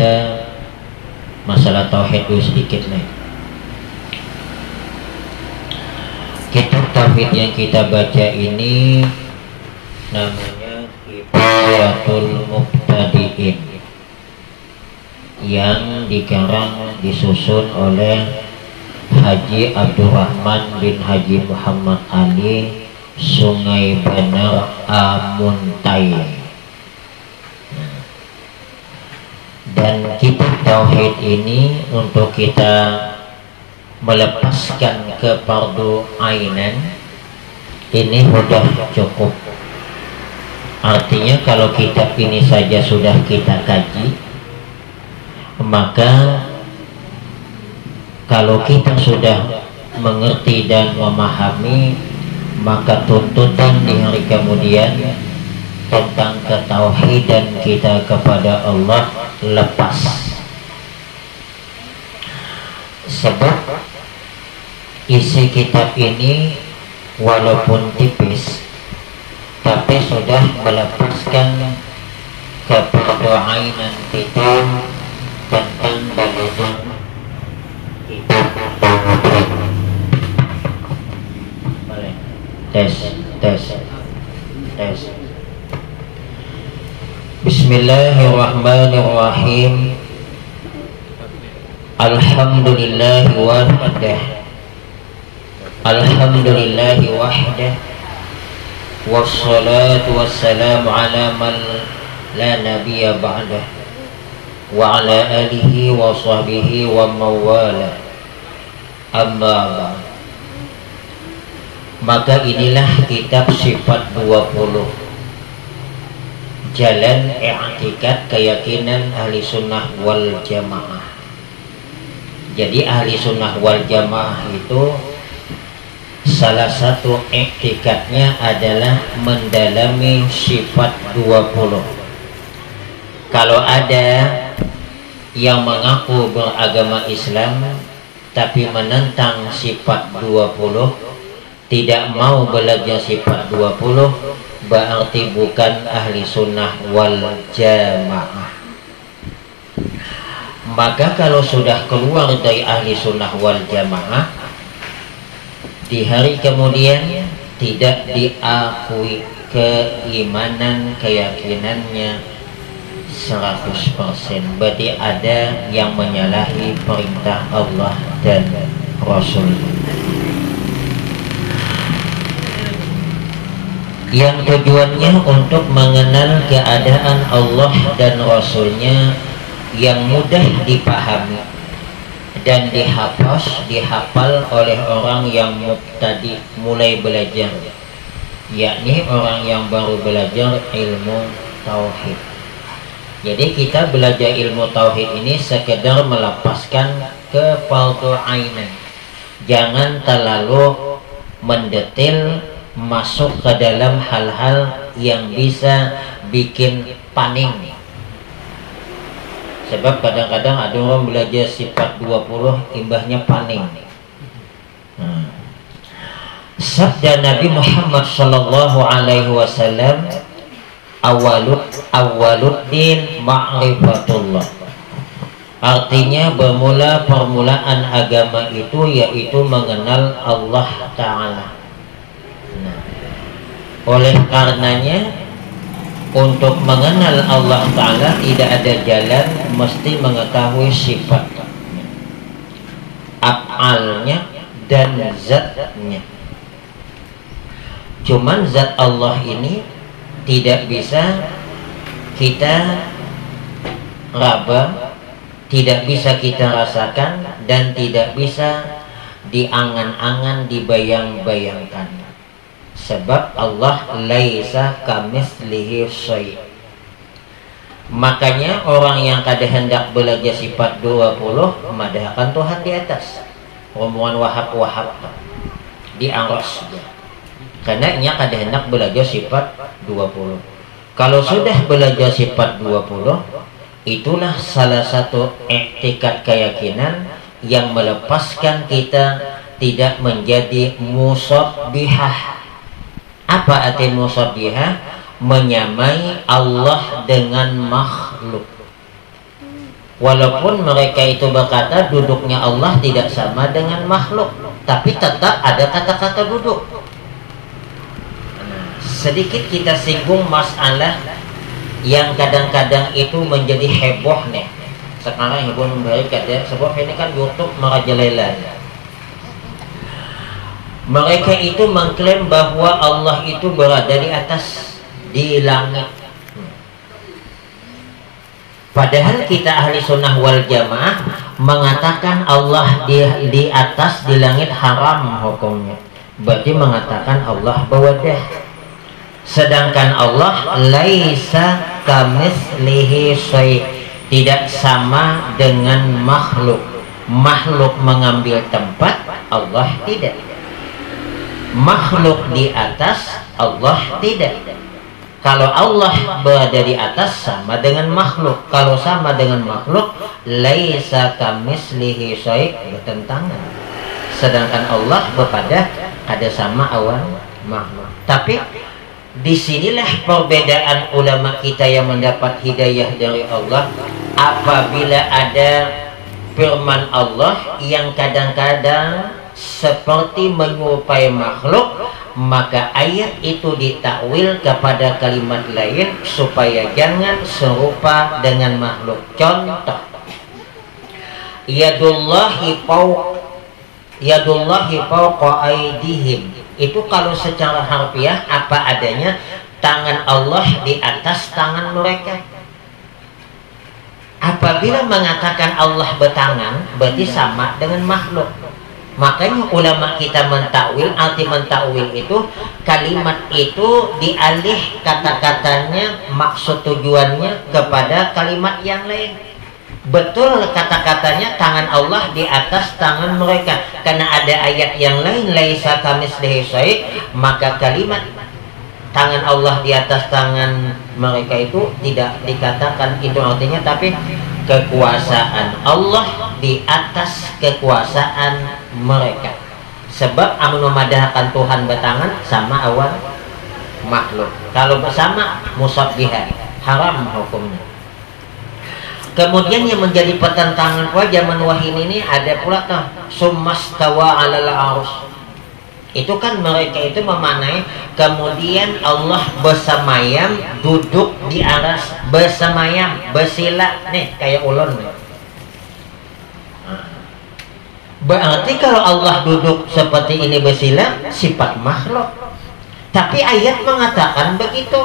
kita masalah tauhid dulu sedikit nih. Kitab tauhid yang kita baca ini namanya Kifayatul Mubtadi'in, yang dikarang disusun oleh Haji Abdurrahman bin Haji Muhammad Ali Sungai Banar Amuntai. Dan kitab tauhid ini untuk kita melepaskan ke fardu ainan ini sudah cukup. Artinya kalau kitab ini saja sudah kita kaji, maka kalau kita sudah mengerti dan memahami, maka tuntutan di hari kemudian tentang ketauhidan kita kepada Allah lepas. Sebab isi kitab ini walaupun tipis, tapi sudah melepaskan keperdoainan kita tentang bagaimana tes. Bismillahirrahmanirrahim. Alhamdulillahi wahdah. Alhamdulillahi wahdah. Wassalatu wassalamu ala man la nabiyya ba'dah. Wa ala alihi wa sahbihi wa mawala. Amma ba'd. Maka inilah kitab sifat 20, jalan i'tikad keyakinan ahli sunnah wal jamaah. Jadi ahli sunnah wal jamaah itu salah satu i'tikadnya adalah mendalami sifat 20. Kalau ada yang mengaku beragama Islam tapi menentang sifat 20, tidak mau belajar sifat 20, berarti bukan ahli sunnah wal jamaah. Maka kalau sudah keluar dari ahli sunnah wal jamaah, di hari kemudian tidak diakui keimanan, keyakinannya 100%. Berarti ada yang menyalahi perintah Allah dan Rasul. Yang tujuannya untuk mengenal keadaan Allah dan Rasulnya yang mudah dipahami dan dihafal oleh orang yang mubtadi, mulai belajar, yakni orang yang baru belajar ilmu tauhid. Jadi kita belajar ilmu tauhid ini sekedar melepaskan ke fardu ainan, jangan terlalu mendetail masuk ke dalam hal-hal yang bisa bikin paning. Sebab kadang-kadang ada orang belajar sifat 20 imbahnya paning. Sabda Nabi Muhammad sallallahu alaihi wasallam, awwaluddin ma'rifatullah. Artinya permulaan agama itu yaitu mengenal Allah Ta'ala. Oleh karenanya untuk mengenal Allah Ta'ala tidak ada jalan, mesti mengetahui sifat, af'alnya dan zatnya. Cuman zat Allah ini tidak bisa kita raba, tidak bisa kita rasakan, dan tidak bisa diangan-angan, dibayang-bayangkan. Sebab Allah laisa kamitslihi syai'. Makanya orang yang kada hendak belajar sifat 20 memadahkan Tuhan di atas. Rombongan Wahab di Aros. Karena nya kada hendak belajar sifat 20. Kalau sudah belajar sifat 20, itulah salah satu i'tikad keyakinan yang melepaskan kita tidak menjadi musabbihah. Apa arti musabbihah? Menyamai Allah dengan makhluk. Walaupun mereka itu berkata duduknya Allah tidak sama dengan makhluk, tapi tetap ada kata-kata duduk. Sedikit kita singgung masalah yang kadang-kadang itu menjadi heboh nih. Sekarang heboh memberi kata sebab ini kan YouTube merajalela. Mereka itu mengklaim bahwa Allah itu berada di atas, di langit. Padahal kita ahli sunnah wal jamaah mengatakan Allah di atas, di langit haram hukumnya. Berarti mengatakan Allah bawadah. Sedangkan Allah laisa kamitslihi syai', tidak sama dengan makhluk. Makhluk mengambil tempat, Allah tidak. Makhluk di atas, Allah tidak. Kalau Allah berada di atas sama dengan makhluk. Kalau sama dengan makhluk, laisa kamitslihi syai', bertentangan. Sedangkan Allah berpada ada sama awan makhluk. Tapi disinilah perbedaan ulama kita yang mendapat hidayah dari Allah. Apabila ada firman Allah yang kadang-kadang seperti menyerupai makhluk, maka ayat itu ditakwil kepada kalimat lain supaya jangan serupa dengan makhluk. Contoh, yadullahi fawqa aydihim, itu kalau secara harfiah apa adanya, tangan Allah di atas tangan mereka. Apabila mengatakan Allah bertangan, berarti sama dengan makhluk. Makanya ulama kita mentakwil, arti mentakwil itu kalimat itu dialih kata-katanya, maksud tujuannya kepada kalimat yang lain. Betul kata-katanya tangan Allah di atas tangan mereka, karena ada ayat yang lain laisa kamitslihi syai', maka kalimat tangan Allah di atas tangan mereka itu tidak dikatakan itu artinya, tapi kekuasaan Allah di atas kekuasaan mereka. Sebab amun memadahkan Tuhan bertangan sama awan makhluk. Kalau bersama musabbihah, haram hukumnya. Kemudian yang menjadi pertentangan pula zaman wahid ini ada pula tuh summastawa 'alal 'arsy. Itu kan mereka itu memanai kemudian Allah bersemayam, duduk di atas, bersemayam, bersila nih kayak ulun nih. Berarti kalau Allah duduk seperti ini bersila sifat makhluk. Tapi ayat mengatakan begitu.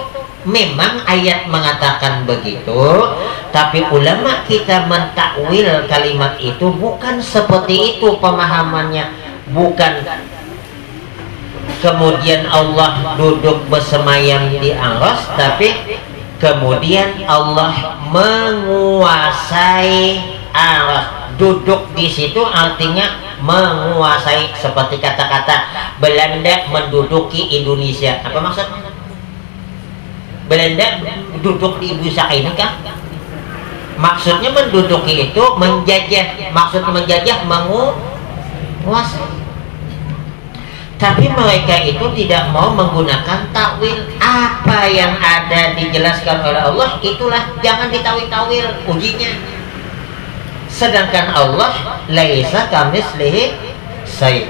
Memang ayat mengatakan begitu, tapi ulama kita mentakwil kalimat itu bukan seperti itu pemahamannya. Bukan kemudian Allah duduk bersemayam di aras, tapi kemudian Allah menguasai aras. Duduk di situ artinya menguasai, seperti kata-kata Belanda menduduki Indonesia. Apa maksudnya? Belanda duduk di Indonesia ini kan? Maksudnya menduduki itu menjajah. Maksudnya menjajah, menguasai. Tapi mereka itu tidak mau menggunakan takwil. Apa yang ada dijelaskan oleh Allah itulah, jangan ditawil-tawil, ujinya. Sedangkan Allah laisa kamitslihi syai'.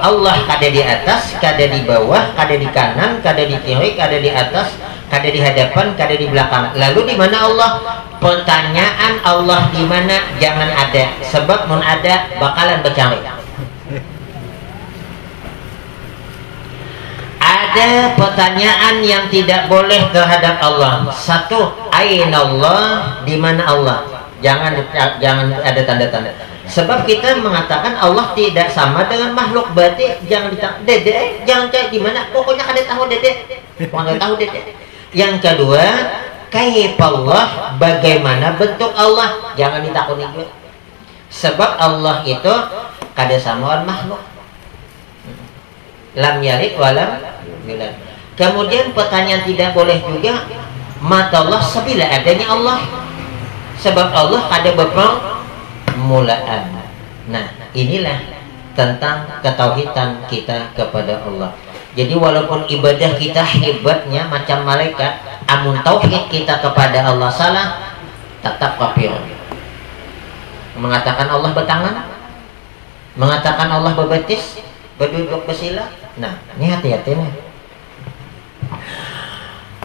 Allah kada di atas, kada di bawah, kada di kanan, kada di kiri, kada di atas, kada di hadapan, kada di belakang. Lalu di mana Allah? Pertanyaan Allah di mana? Jangan ada, sebab mun ada bakalan bercari. Ada pertanyaan yang tidak boleh terhadap Allah. Satu, aina Allah, di mana Allah? Jangan ada tanda-tanda. Sebab kita mengatakan Allah tidak sama dengan makhluk, berarti jangan ditanya dede, jangan kayak gimana, pokoknya kada tahu dede, kada tahu dede. Yang kedua, kaifallah, bagaimana bentuk Allah, jangan ditakuni juga. Sebab Allah itu kada sama dengan makhluk. Lam yalid walam yulad. Kemudian pertanyaan tidak boleh juga, mata Allah sebila adanya Allah. Sebab Allah kada berpermulaan. Nah, inilah tentang ketauhidan kita kepada Allah. Jadi walaupun ibadah kita hebatnya macam malaikat, amun tauhid kita kepada Allah salah, tetap kafir. mengatakan Allah bertangan, mengatakan Allah berbetis, berduduk bersila. Nah, ini hati-hati nih.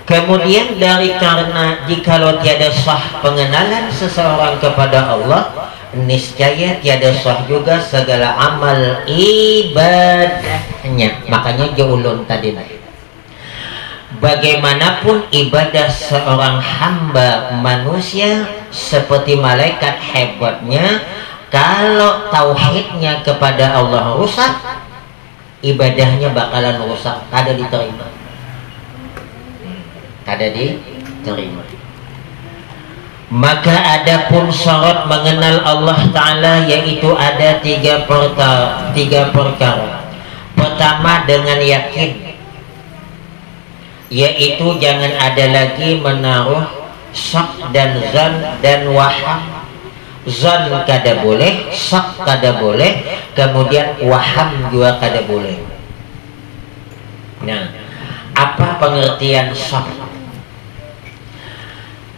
Kemudian dari karena jikalau tiada sah pengenalan seseorang kepada Allah, niscaya tiada sah juga segala amal ibadahnya. Makanya jaulun tadi. Bagaimanapun ibadah seorang hamba manusia seperti malaikat hebatnya, kalau tauhidnya kepada Allah rusak, ibadahnya bakalan rusak, kada diterima. Kada diterima. Maka adapun syarat mengenal Allah Ta'ala yaitu ada tiga perkara. Pertama dengan yakin, yaitu jangan ada lagi menaruh syak dan zan dan waham. Zan kada boleh, syak kada boleh, kemudian waham juga kada boleh. Nah, apa pengertian syak?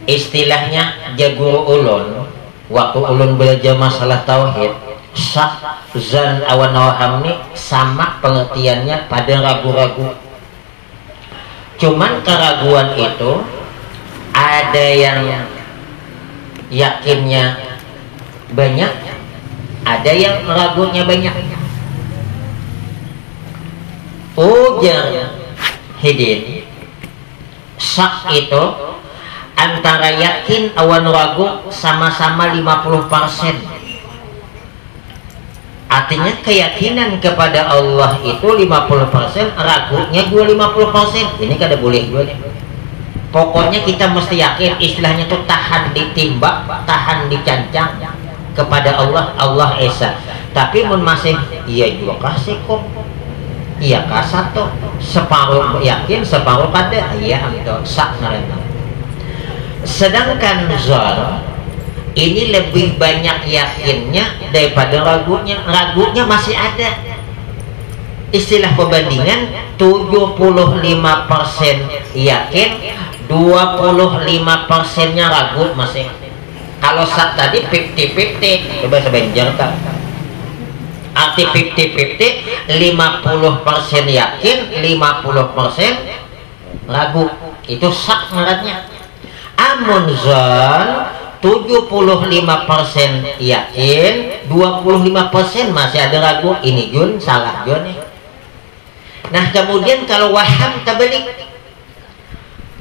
Istilahnya jagur ulun waktu ulun belajar masalah tauhid, syak, zan, awan, waham ini sama pengertiannya pada ragu-ragu. Cuman keraguan itu ada yang yakinnya banyak, ada yang ragunya banyak. Ujar Hidin, syak itu antara yakin awan ragu sama-sama 50%. Artinya keyakinan kepada Allah itu 50%, ragunya juga 50%. Ini kada boleh juga. Pokoknya kita mesti yakin, istilahnya tuh tahan ditimbak, tahan dicancang kepada Allah, Allah Esa. Tapi mun masih iya juga kasih kok. Iya kasat tuh separuh yakin, separuh kada. Iya amto sak narena. Sedangkan zon ini lebih banyak yakinnya daripada ragunya. Ragunya masih ada. Istilah perbandingan 75% yakin, 25%-nya ragu masih. Kalau saat tadi 50-50, coba sebenjar tak. Arti 50-50, 50% yakin, 50% ragu. Itu sak ngarannya. Amun zon 75% yakin, 25% masih ada ragu. Ini jun salah jun nih. Nah kemudian kalau waham terbalik,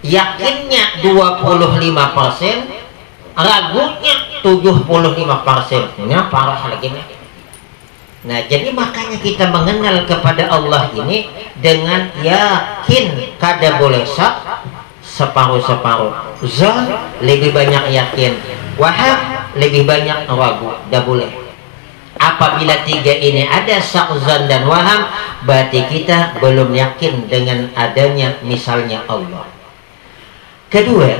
yakinnya 25%, ragunya 75%. Ini parah lagi nih. Nah jadi makanya kita mengenal kepada Allah ini dengan yakin, kada boleh syak, separuh-separuh. Zon lebih banyak yakin, waham lebih banyak ragu, dah boleh. Apabila tiga ini ada, syak, zon dan waham, berarti kita belum yakin dengan adanya misalnya Allah. Kedua,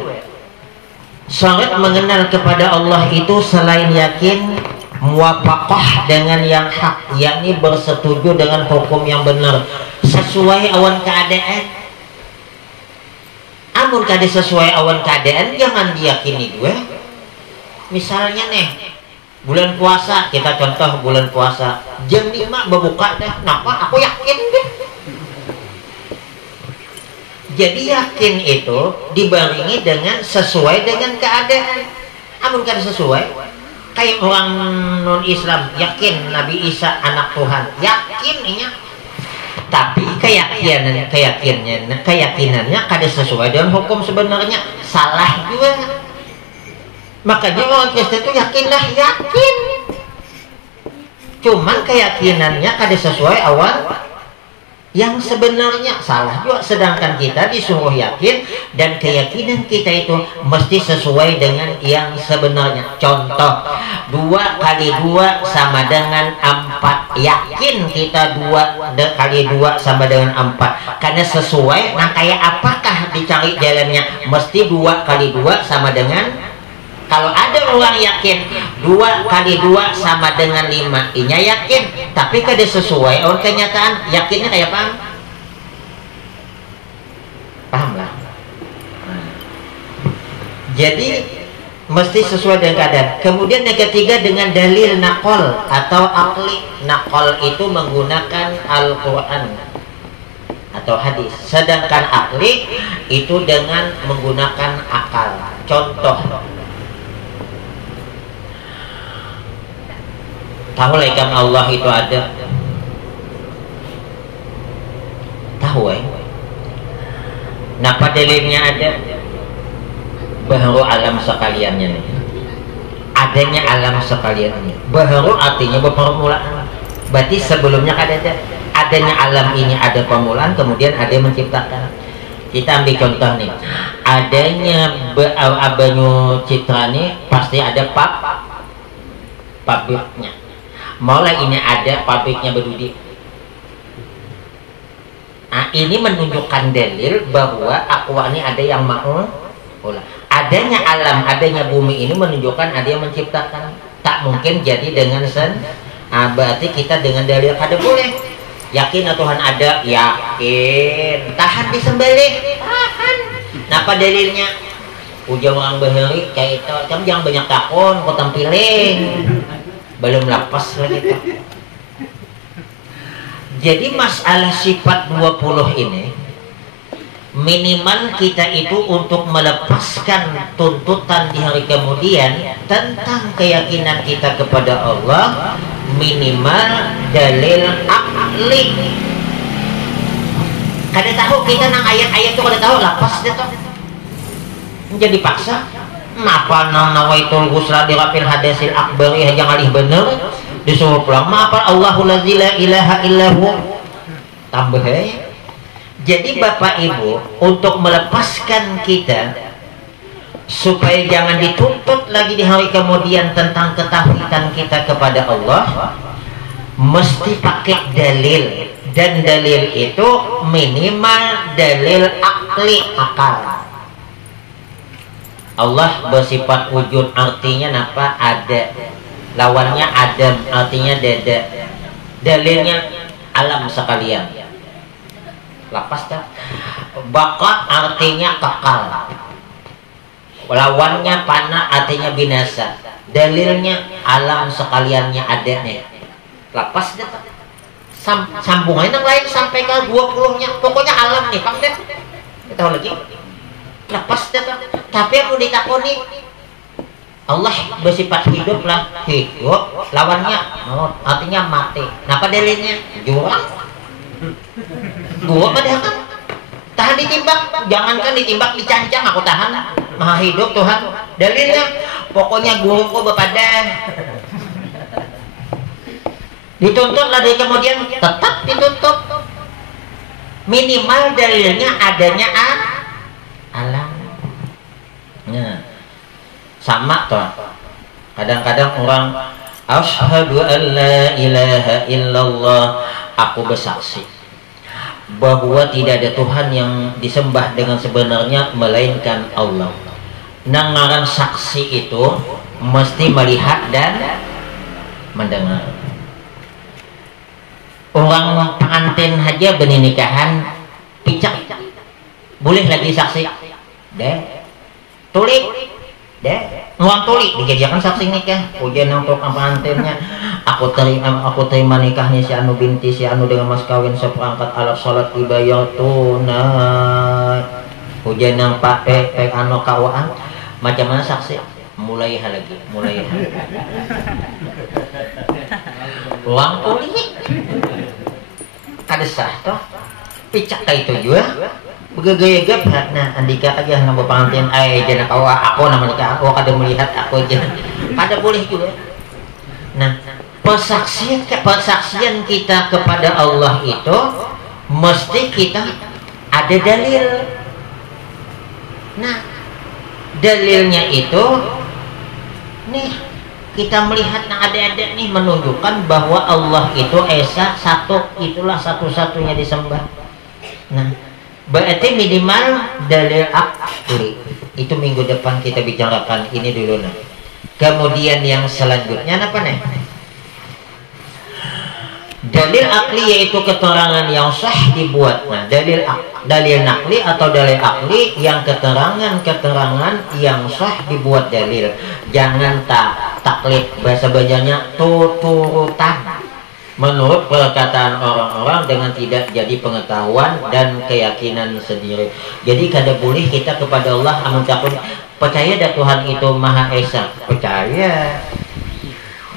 syarat mengenal kepada Allah itu selain yakin, muwafaqah dengan yang hak, yakni bersetuju dengan hukum yang benar sesuai awan keadaan. Amun kada sesuai awan keadaan, jangan diyakini gue. Misalnya nih, bulan puasa, kita contoh bulan puasa, jam 5 berbuka deh. Kenapa? Aku yakin deh. Jadi yakin itu dibarengi dengan sesuai dengan keadaan. Amun kada sesuai, kayak orang non Islam yakin Nabi Isa anak Tuhan, yakin ini. Tapi keyakinannya kada sesuai dengan hukum sebenarnya, salah juga. Makanya orang Kristen itu yakinlah, yakin. Cuman keyakinannya kada sesuai awal yang sebenarnya, salah juga. Sedangkan kita disuruh yakin dan keyakinan kita itu mesti sesuai dengan yang sebenarnya. Contoh, 2 kali 2 sama dengan 4. Yakin kita 2 kali 2 sama dengan 4. Karena sesuai, nah kayak apakah dicari jalannya? Mesti 2 kali 2 sama dengan, kalau ada orang yakin 2 kali 2 sama dengan 5, inya yakin, tapi kada sesuai orang kenyataan, yakinnya kayak paham? Paham lah. Jadi mesti sesuai dengan keadaan. Kemudian yang ketiga dengan dalil nakol atau akli. Nakol itu menggunakan Al-Quran atau hadis, sedangkan akli itu dengan menggunakan akal. Contoh, tahu lekam Allah itu ada? Tahu Napa dalilnya ada? Baharu alam sekaliannya nih. Adanya alam sekaliannya. Baharu artinya berpermulaan. Berarti sebelumnya kan ada. Adanya alam ini ada permulaan, kemudian ada yang menciptakan. Kita ambil contoh nih. Adanya Abanyu Citra nih pasti ada pabriknya. Mulai ini ada pabriknya berdudi. Nah, ini menunjukkan dalil bahwa akwa ini ada yang mau. Adanya alam, adanya bumi ini menunjukkan ada yang menciptakan. Tak mungkin jadi dengan berarti kita dengan dalil kada boleh. Yakin Tuhan ada? Yakin. Tahan disembelih? Tahan. Napa dalilnya? Ujang orang bahari kayak itu. Kamu jangan banyak takon, kau tampilin. Belum lapas lagi tuh. Jadi masalah sifat 20 ini minimal kita itu untuk melepaskan tuntutan di hari kemudian tentang keyakinan kita kepada Allah, minimal dalil akli. Kada tahu kita nang ayat-ayat itu kada tahu lapas dia tuh. Menjadi paksa. Napa nang nawaitul ghusla di rafil hadasil akbari hanya alih bener disuruh pulang. Maaf Allahul ladzi la ilaha illahu. Tambah Jadi Bapak Ibu, untuk melepaskan kita supaya jangan dituntut lagi di hari kemudian tentang ketahuan kita kepada Allah, mesti pakai dalil. Dan dalil itu minimal dalil akli, akal. Allah bersifat wujud, artinya apa? Ada. Lawannya adam, artinya dada. Dalilnya alam sekalian. Lapas dah. Baqa artinya kekal. Lawannya fana artinya binasa. Dalilnya alam sekaliannya ada nih. Lapas dah. Sambungannya yang lain sampai ke 20-nya. Pokoknya alam nih, Pak deh. Kita tahu lagi. Lapas dah. Tapi yang mau ditakoni, Allah bersifat hidup lah, hidup. Lawannya maut, artinya mati. Kenapa dalilnya? Jurang. Gua padahal kan tahan ditimbang, jangankan ditimbang dicancang, aku tahan. Maha hidup Tuhan. Dalilnya pokoknya guruku bepada. Dituntut lagi kemudian tetap dituntut. Minimal dalilnya adanya alam. Nah, sama toh. Kadang-kadang orang asyhadu an la ilaha illallah, aku bersaksi bahwa tidak ada Tuhan yang disembah dengan sebenarnya melainkan Allah. Nangaran saksi itu mesti melihat dan mendengar. Orang pengantin aja bernikahan picak boleh lagi saksi deh tulik deh uang tulik dikerjakan saksi nikah ujian untuk pengantinnya aku terima nikahnya si anu binti si anu dengan mas kawin seperangkat alat sholat dibayar tunai ujian yang pakai anu kawaan macam mana saksi mulai lagi uang tulik kada sah toh picak kayak itu juga begagaya-gaya. Nah andika aja nama pengantin jangan kau aku nama nikah aku kada melihat aku aja kada boleh juga. Nah persaksian kita kepada Allah itu mesti kita ada dalil. Nah dalilnya itu nih kita melihat yang ada-ada nih menunjukkan bahwa Allah itu esa satu, itulah satu-satunya disembah. Nah berarti minimal dalil akli. Itu minggu depan kita bicarakan ini dulu nah. Kemudian yang selanjutnya apa nih? Dalil akli yaitu keterangan yang sah dibuat. Nah, dalil nakli atau dalil akli yang keterangan yang sah dibuat dalil. Jangan taklid, bahasa banyaknya tuturutan menurut perkataan orang-orang dengan tidak jadi pengetahuan dan keyakinan sendiri. Jadi kada boleh kita kepada Allah amun takun percaya dah Tuhan itu Maha Esa. Percaya.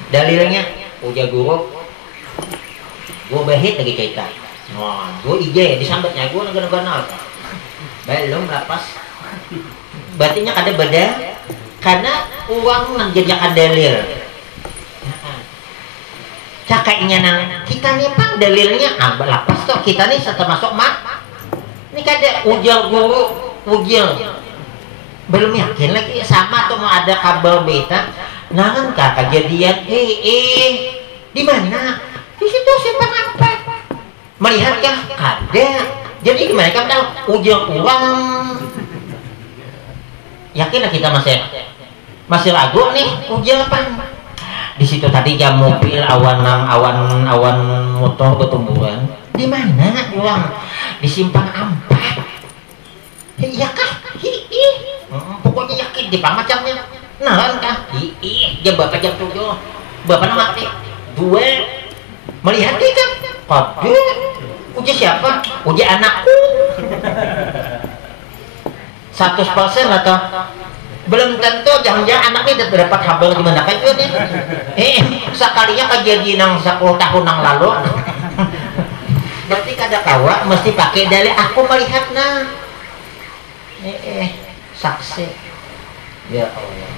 Dalilnya uja guru gue bahit lagi cerita. Wah, gue ije disambetnya gue negara-negara belum lapas. Berarti kada beda karena uang menjadikan dalil. Cakainya nang kita nih pang dalilnya lapas toh kita nih termasuk mak. Ini kada ujal guru ujal belum yakin lagi sama tuh mau ada kabar beta. Nah kan kejadian di mana? Di situ simpan apa? Melihatkah? Ada. Jadi gimana kan ujung uang? Yakinlah kita masih ragu nih ujung apa? Di situ tadi jam mobil awan motor bertumbuhan. Di mana uang? Disimpan ampat. Iya kah? Pokoknya yakin di macamnya. Nah kan? Jam berapa jam 7? Berapa mati? 2. Melihat dia kan, kode uji siapa? Uji anakku 100% atau belum tentu, jangan-jangan anaknya udah dapat kabar di mana kan nih. Sekalinya kejadian yang 10 tahun yang lalu. Berarti kada kawa mesti pakai dalil aku melihat nah. Saksi. Ya Allah.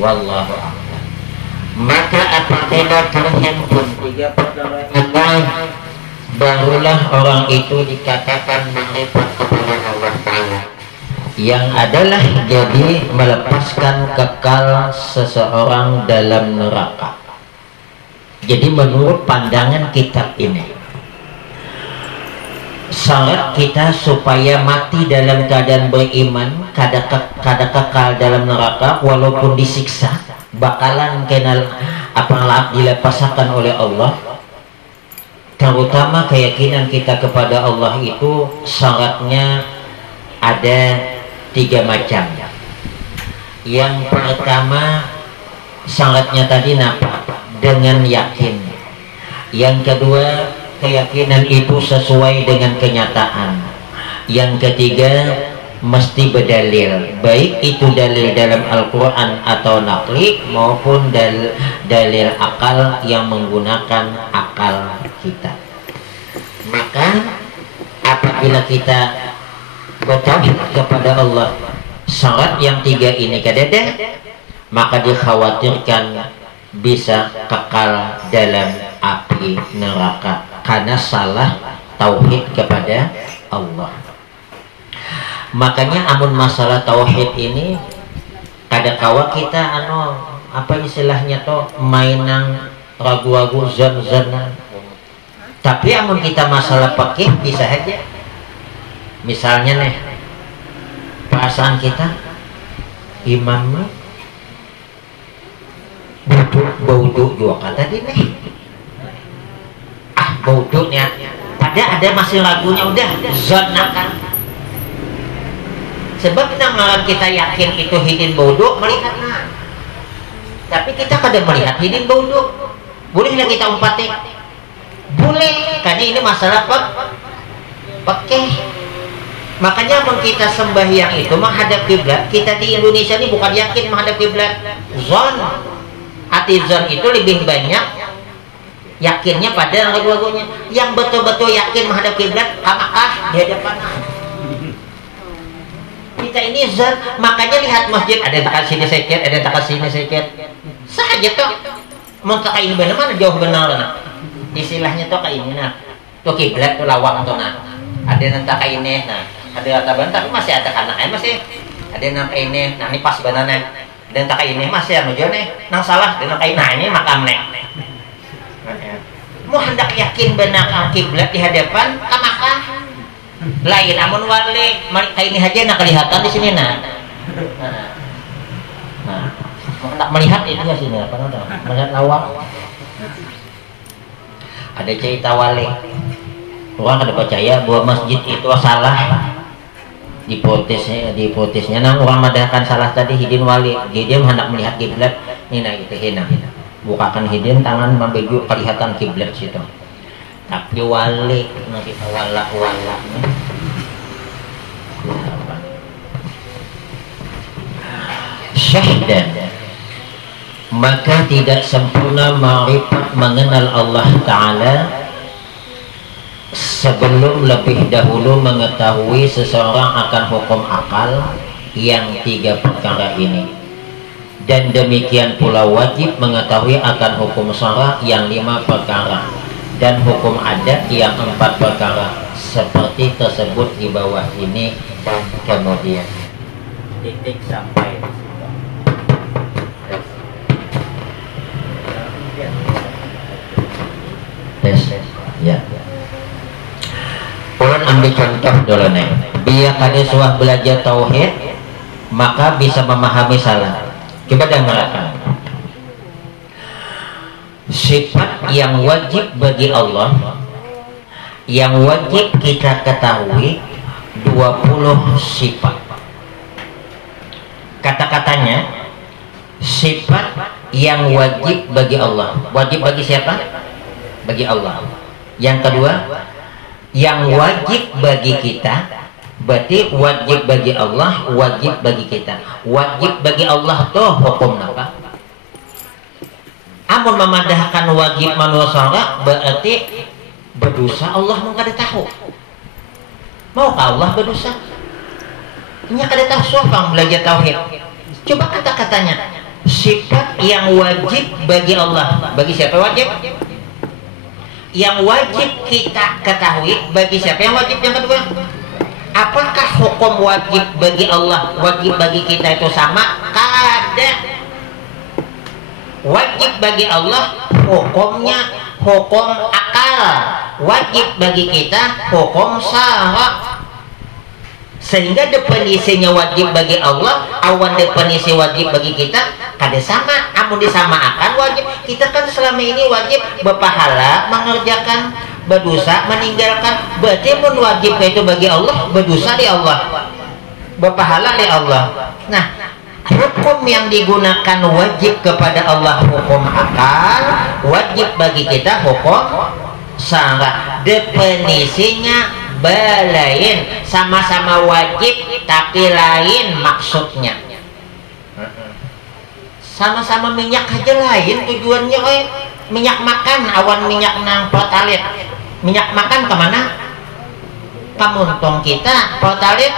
Wallahu a'lam. Maka apabila terhimpun 3 perkara ini, barulah orang itu dikatakan menghibur kepada Allah Ta'ala, yang adalah jadi melepaskan kekal seseorang dalam neraka. Jadi menurut pandangan kitab ini, syarat kita supaya mati dalam keadaan beriman, kada kekal dalam neraka walaupun disiksa, bakalan kenal apalah dilepaskan oleh Allah. Terutama keyakinan kita kepada Allah itu syaratnya ada 3 macam. Yang pertama syaratnya tadi napa? Dengan yakin. Yang kedua keyakinan itu sesuai dengan kenyataan. Yang ketiga mesti berdalil, baik itu dalil dalam Al-Quran atau nakli maupun dalil akal yang menggunakan akal kita. Maka apabila kita bertauhid kepada Allah, syarat yang 3 ini kadada, maka dikhawatirkan bisa kekal dalam api neraka karena salah tauhid kepada Allah. Makanya amun masalah tauhid ini kada kawa kita apa istilahnya to mainang ragu-ragu zon-zonan. Tapi amun kita masalah fikih bisa aja. Misalnya nih perasaan kita imam bauduk juga kata dia nih bauduknya ada masih lagunya udah zon kan. Sebab ngaran kita yakin itu hidin bauduk melihat nah. Tapi kita kada melihat hidin bauduk. Bolehlah kita umpati? Boleh, karena ini masalah pakai. Makanya mau kita sembahyang itu menghadap kiblat. Kita di Indonesia ini bukan yakin menghadap kiblat. Zon. Hati zon itu lebih banyak yakinnya pada lagu-lagunya. Yang betul-betul yakin menghadap kiblat Makkah di hadapan. Kita ini zon, makanya lihat masjid ada yang tak sini sedikit, ada yang tak sini sedikit. Saja tuh. Mau tak ini benar mana jauh benar nah. Istilahnya tuh kayak ini nah. Tuh kiblat tuh lawang tuh nah. Ada yang tak ini nah. Ada yang tak tapi masih ada kanaknya masih. Ada yang kayak ini, nah ini pas banana. Ada yang tak ini masih anu nih. Nang salah, dan kayak nah ini makam nih. Mau hendak yakin benar kiblat di hadapan ke Makkah. Lain amun wali kayak ini aja nak kelihatan di sini nah. Nah, hendak melihat ini ya sini apa namanya? Melihat lawang. Ada cerita wali, orang kada percaya bahwa masjid itu salah, dipotisnya nang orang madahkan salah tadi hidin wali, dia hendak melihat kiblat, nina itu hina, bukakan hidin tangan membeju kelihatan kiblat situ, tapi wali nanti wala syahdan, maka tidak sempurna ma'rifat mengenal Allah Ta'ala sebelum lebih dahulu mengetahui seseorang akan hukum akal yang 3 perkara ini, dan demikian pula wajib mengetahui akan hukum syara yang 5 perkara dan hukum adat yang 4 perkara seperti tersebut di bawah ini, dan kemudian titik sampai ya. Ulun ambil contoh dulu nih, biar kade suah belajar tauhid maka bisa memahami salah. Coba dengarkan sifat yang wajib bagi Allah, yang wajib kita ketahui 20 sifat. Kata-katanya sifat yang wajib bagi Allah. Wajib bagi siapa? Bagi Allah. Yang kedua, yang wajib bagi kita, berarti wajib bagi Allah, wajib bagi kita. Wajib bagi Allah tuh hukum apa? Amun memadahkan wajib manusia berarti berdosa Allah mau kada tahu. Mau Allah berdosa? Ini kada tahu soal belajar tauhid. Coba kata-katanya, sifat yang wajib bagi Allah. Bagi siapa wajib? Yang wajib kita ketahui bagi siapa? Yang wajib yang kedua, apakah hukum wajib bagi Allah, wajib bagi kita itu sama? Kada. Wajib bagi Allah hukumnya hukum akal, wajib bagi kita hukum syara. Sehingga definisinya wajib bagi Allah awan definisi wajib bagi kita kada sama. Amun disamakan wajib, kita kan selama ini wajib berpahala mengerjakan, berdosa meninggalkan. Berarti mun wajib itu bagi Allah, berdosa di Allah, berpahala di Allah. Nah, hukum yang digunakan wajib kepada Allah hukum akal, wajib bagi kita hukum syara. Definisinya belain, sama-sama wajib tapi lain maksudnya. Sama-sama minyak aja lain tujuannya. Minyak makan awan minyak nang protalit, minyak makan kemana? Kamuntong kita protalit,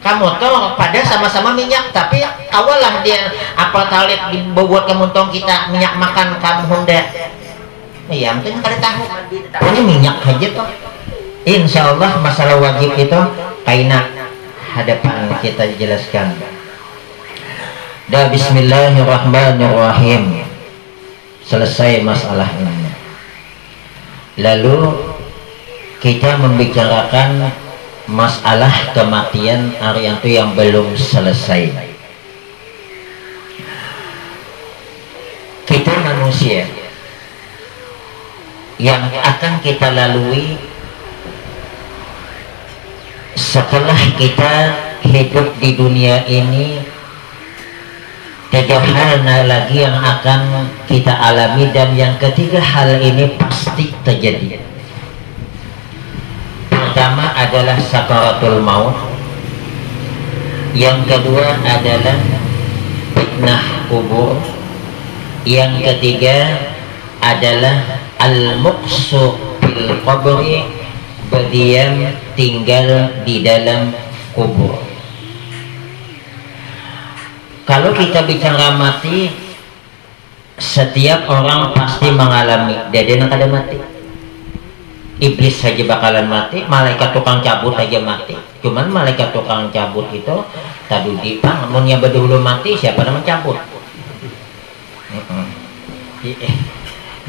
kamu tuh pada sama-sama minyak tapi awalah dia protalit dibuat kamuntong kita minyak makan kamu honda. Iya, mungkin kada tahu. Ini minyak aja toh. Insya Allah masalah wajib itu kaina hadapan kita jelaskan. Dah bismillahirrahmanirrahim. Selesai masalah ini. Lalu kita membicarakan masalah kematian Arianto yang belum selesai. Kita manusia yang akan kita lalui setelah kita hidup di dunia ini, 3 hal lagi yang akan kita alami, dan yang ketiga hal ini pasti terjadi. Pertama adalah sakaratul maut, yang kedua adalah fitnah kubur, yang ketiga adalah al-muqsu fil qabri, berdiam tinggal di dalam kubur. Kalau kita bicara mati, setiap orang pasti mengalami. Dia nak ada mati. Iblis saja bakalan mati, malaikat tukang cabut aja mati. Cuman malaikat tukang cabut itu tadi di namunnya berdahulu mati, siapa yang mencabut?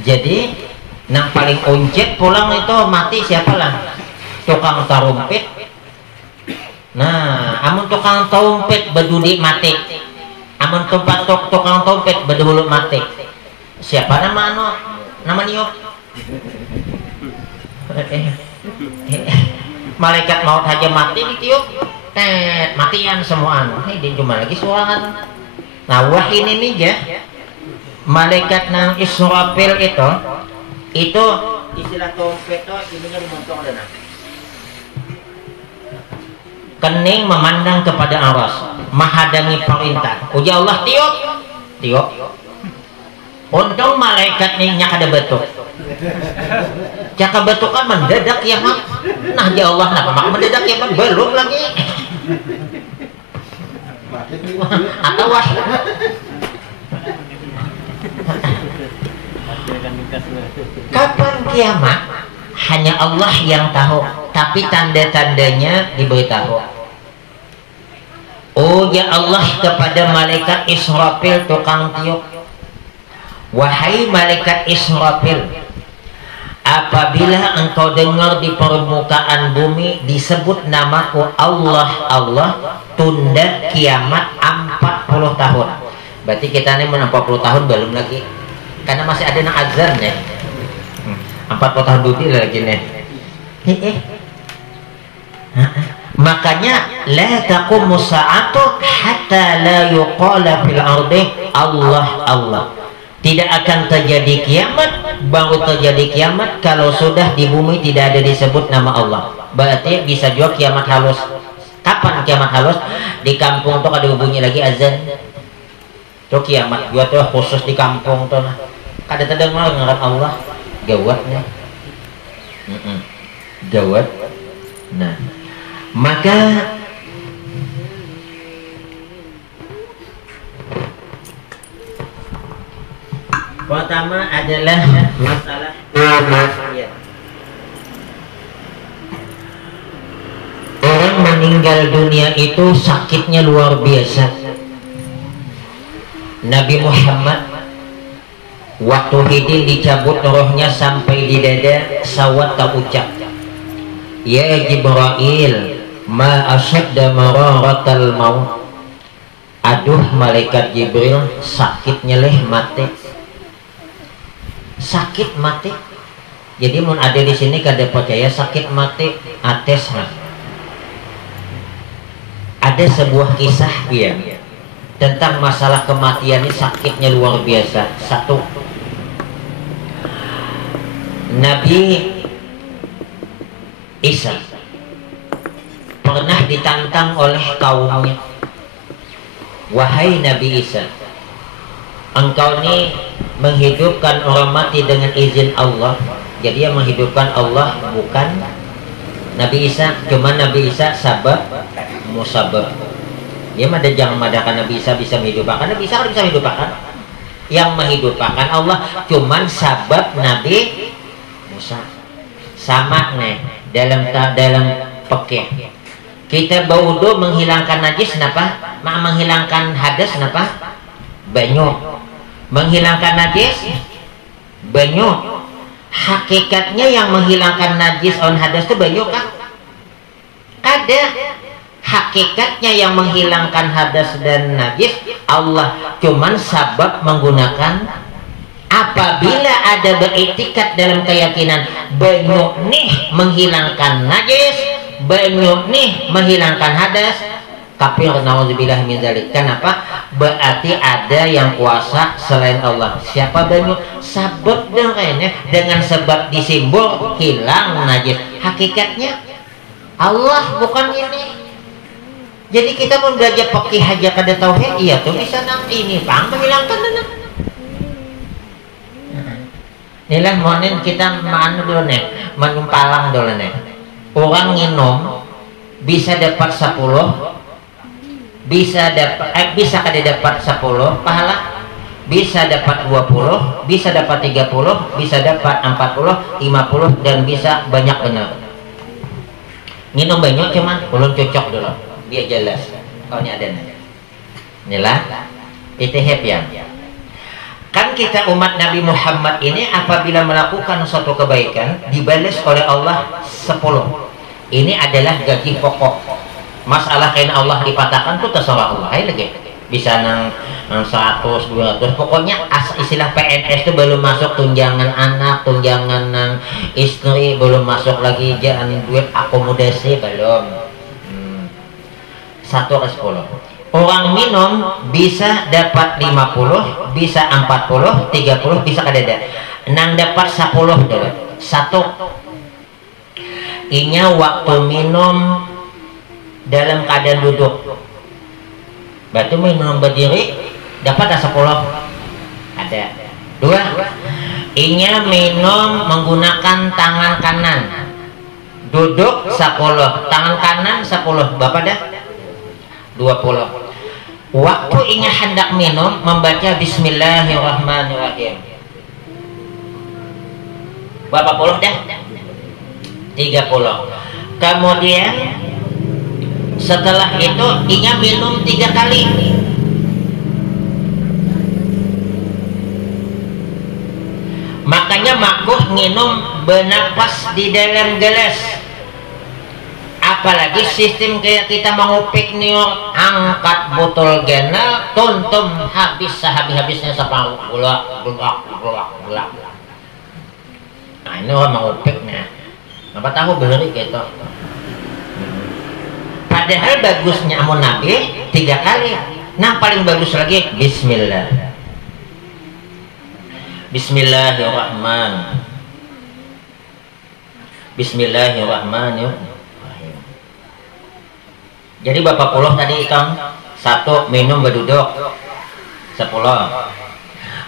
Jadi nang paling oncet pulang itu mati siapa lah? Tukang tarumpet. Nah, amun tukang tarumpet berdudi mati, amun tukang tarumpet berdahulu mati, siapa nama anu nama niok. Malaikat maut aja mati ditiup, matian semuaan. Ini cuma lagi suahan. Nah wahai ini nih ya, malaikat nang Israfil itu istilah trompet itu ininya dimontong ada nanti. Kening memandang kepada aras, menghadang perintah. Uja Allah tiup, tiup. Untung malaikat nih nyak ada betuk. Caka betuk kan mendadak ya mak. Nah ya Allah kenapa mak mendadak ya mak belum lagi. Atau wah. Kapan kiamat? Hanya Allah yang tahu, tapi tanda-tandanya diberitahu. Oh ya Allah kepada malaikat Israfil tukang tiup, wahai malaikat Israfil, apabila engkau dengar di permukaan bumi disebut namaku Allah, Allah, tunda kiamat 40 tahun. Berarti kita ini 40 tahun belum lagi, karena masih ada yang azan ya. 40 tahun dulu lagi nih. Makanya la taqumu sa'atu hatta la yuqala fil ardi Allah Allah. Tidak akan terjadi kiamat, baru terjadi kiamat kalau sudah di bumi tidak ada disebut nama Allah. Berarti bisa juga kiamat halus. Kapan kiamat halus? Di kampung tuh ada bunyi lagi azan. Tuh kiamat gua tuh khusus di kampung tuh. Kada terdengar ngaran Allah. Gawatnya, gawat. Nah, maka pertama adalah masalah ya. Orang meninggal dunia itu sakitnya luar biasa. Nabi Muhammad waktu hidin dicabut rohnya sampai di dada, sawat tak ucap, ya Jibril, ma asyadda mararatal maut. Aduh malaikat Jibril, sakitnya leh mati, sakit mati. Jadi mun ada di sini kada percaya sakit mati ates lah. Ada sebuah kisah ya tentang masalah kematian ini, sakitnya luar biasa. Satu, Nabi Isa pernah ditantang oleh kaumnya, wahai Nabi Isa, engkau ini menghidupkan orang mati dengan izin Allah. Jadi yang menghidupkan Allah bukan Nabi Isa, cuma Nabi Isa sabab musabab. Dia ada jangan madakan Nabi Isa bisa menghidupkan, Nabi Isa kan bisa menghidupkan. Yang menghidupkan Allah cuman sabab Nabi Musa. Sama nih dalam pekeh. Kita berwudu menghilangkan najis kenapa? Menghilangkan hadas kenapa? Banyu. Menghilangkan najis banyu. Hakikatnya yang menghilangkan najis on hadas itu banyu kah? Ada. Hakikatnya yang menghilangkan hadas dan najis Allah, cuman sabab menggunakan. Apabila ada beriktikat dalam keyakinan banyu nih menghilangkan najis, banyu nih menghilangkan hadas, kafir naudzubillah min dzalik. Kenapa? Berarti ada yang kuasa selain Allah. Siapa banyu? Sabab dengan sebab disimbol hilang najis. Hakikatnya Allah, bukan ini. Jadi kita mau belajar pakai haja kada tauhid, iya tuh bisa nang ini pang menghilangkan anak. Inilah monen kita manu dulu nih, menumpalang dulu nih. Orang minum bisa dapat 10, bisa dapat bisa kada dapat 10 pahala, bisa dapat 20, bisa dapat 30, bisa dapat 40, 50 dan bisa banyak benar. Minum banyak cuman ulun cocok dulu. Biar jelas kalau ini ada inilah itihab ya. Kan kita umat Nabi Muhammad ini apabila melakukan suatu kebaikan dibalas oleh Allah 10. Ini adalah gaji pokok. Masalah kain Allah dipatahkan itu terserah Allah. Hai lagi. bisa nang 100 200, pokoknya istilah PNS itu belum masuk tunjangan anak, tunjangan nang istri, belum masuk lagi jangan duit akomodasi belum. 1/10 orang minum bisa dapat 50, bisa 40, 30, bisa kadada nang dapat 10 dulu. Satu inya waktu minum dalam keadaan duduk, batu minum berdiri dapat 10 ada. Dua, inya minum menggunakan tangan kanan, duduk 10, tangan kanan 10, bapak dah 20. Waktu inya hendak minum membaca Bismillahirrahmanirrahim, berapa puluh dah? 30. Kemudian setelah itu inya minum 3 kali. Makanya makruh minum bernapas di dalam gelas. Apalagi sistem kayak kita mengupik nior, angkat botol genal, tuntum habis sehabis-habisnya sepau gulak. Nah ini orang mengupiknya. Apa tahu beli gitu. Padahal bagusnya amun Nabi 3 kali. Nah paling bagus lagi Bismillah. Bismillahirrahmanirrahim. Jadi berapa puluh tadi Kang? 1 minum berduduk 10,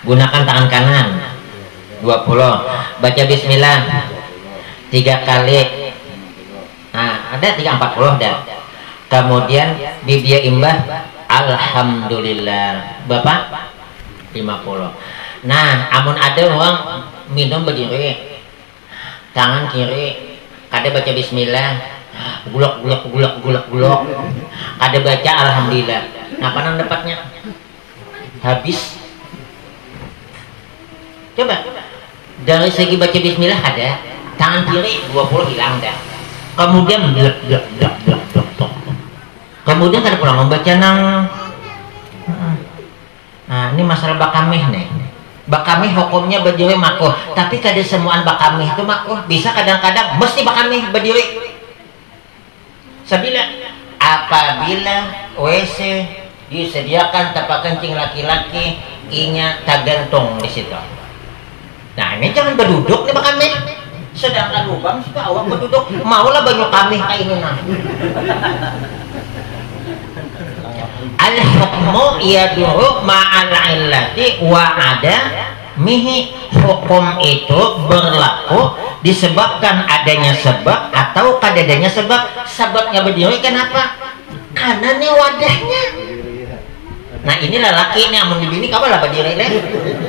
gunakan tangan kanan 20, baca Bismillah 3 kali. Nah ada 340 dah. Kemudian bibia imbah Alhamdulillah Bapak 50. Nah amun ada orang minum berdiri tangan kiri kada baca Bismillah gulak ada baca Alhamdulillah. Nah apa nang dapatnya habis. Coba dari segi baca Bismillah ada, tangan kiri 20 hilang dah. Kemudian kemudian kada pulang membaca nang. Nah ini masalah bakamih nih. Bakamih hukumnya berdiri makruh, tapi kada semuaan bakamih itu makruh. Bisa kadang-kadang mesti bakamih berdiri. Apabila WC disediakan tempat kencing laki-laki, inya tergantung di situ. Nah ini jangan berduduk nih kami. Sedangkan lubang suka awak berduduk, maulah banyak kami kayak ini nah. Al-hukmu yaduru ma'al illati wa ada mihi. Hukum itu berlaku disebabkan adanya sebab atau kadadanya sebab. Sebabnya berdiri kenapa? Karena nih wadahnya. Nah inilah laki ini amun bibini kamu lah berdiri deh.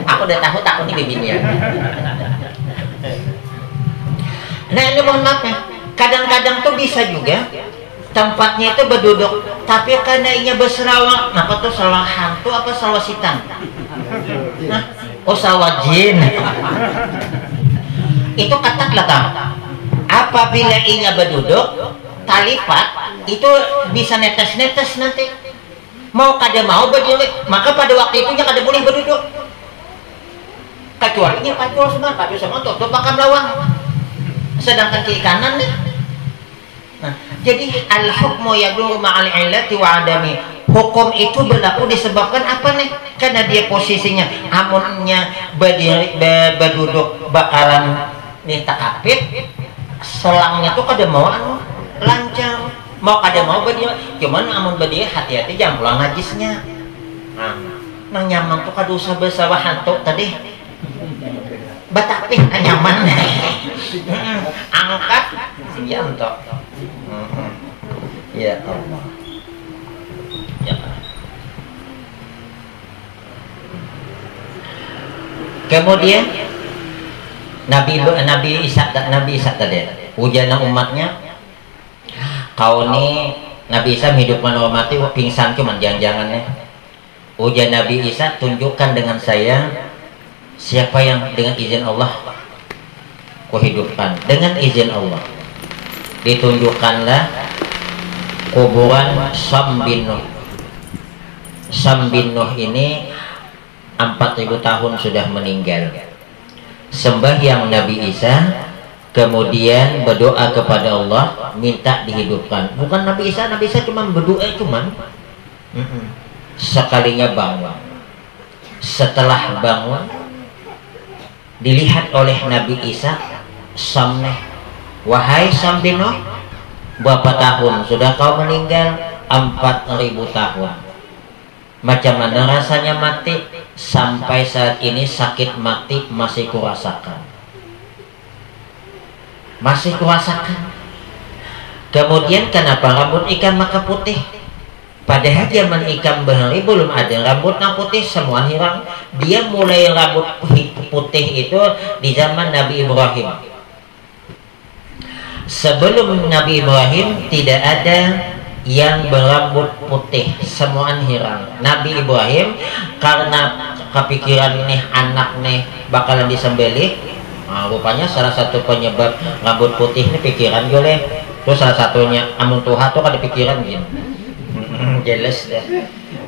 Aku udah tahu takut nih bibininya. Nah ini mohon maaf ya, kadang-kadang tuh bisa juga tempatnya itu berduduk, tapi karena inya berserawang, apa tuh serawang hantu apa serawang setan? Nah, oh serawang jin. Itu ketat lah Kang. Apabila inya berduduk, talipat itu bisa netes-netes nanti. Mau kada mau berdiri, maka pada waktu itu nya kada boleh berduduk. Kecuali nya pacul sama tutup pakam lawang. Sedangkan kiri kanan nih. Nah, jadi al-hukmu yaduru ma'al illati wa adami. Hukum itu berlaku disebabkan apa nih? Karena dia posisinya amunnya berdiri berduduk bakaran nih takapit, selangnya tuh kada mau lancar. Mau kada mau berdiri, cuman amun berdiri hati-hati jangan pulang najisnya. Nah, nang nyaman tuh kada usah bersawah hantu tadi. Batapih nyaman. Angkat sianto. Ya Allah. Ya. Kemudian Nabi Isa tadi ujian umatnya kau nih Nabi Isa hidup menghormati pingsan cuman jangan-jangannya ujian Nabi Isa tunjukkan dengan saya siapa yang dengan izin Allah kuhidupkan dengan izin Allah. Ditunjukkanlah kuburan Sam bin Nuh. Sam bin Nuh ini 4000 tahun sudah meninggal. Sembahyang Nabi Isa, kemudian berdoa kepada Allah minta dihidupkan. Bukan Nabi Isa cuma berdoa cuman. Sekalinya bangun. Setelah bangun dilihat oleh Nabi Isa, Samneh, wahai Sam bin Nuh, berapa tahun sudah kau meninggal? 4000 tahun. Macam mana rasanya mati? Sampai saat ini sakit mati masih kurasakan. Masih kurasakan. Kemudian kenapa rambut ikan maka putih? Padahal zaman ikan bahari belum ada rambut yang putih, semua hilang. Dia mulai rambut putih itu di zaman Nabi Ibrahim. Sebelum Nabi Ibrahim tidak ada yang berambut putih, semuaan hilang. Nabi Ibrahim karena kepikiran nih anak nih bakalan disembelih, rupanya salah satu penyebab rambut putih ini pikiran boleh. Terus salah satunya amun tuha tuh kan pikiran gini. Jelas dah.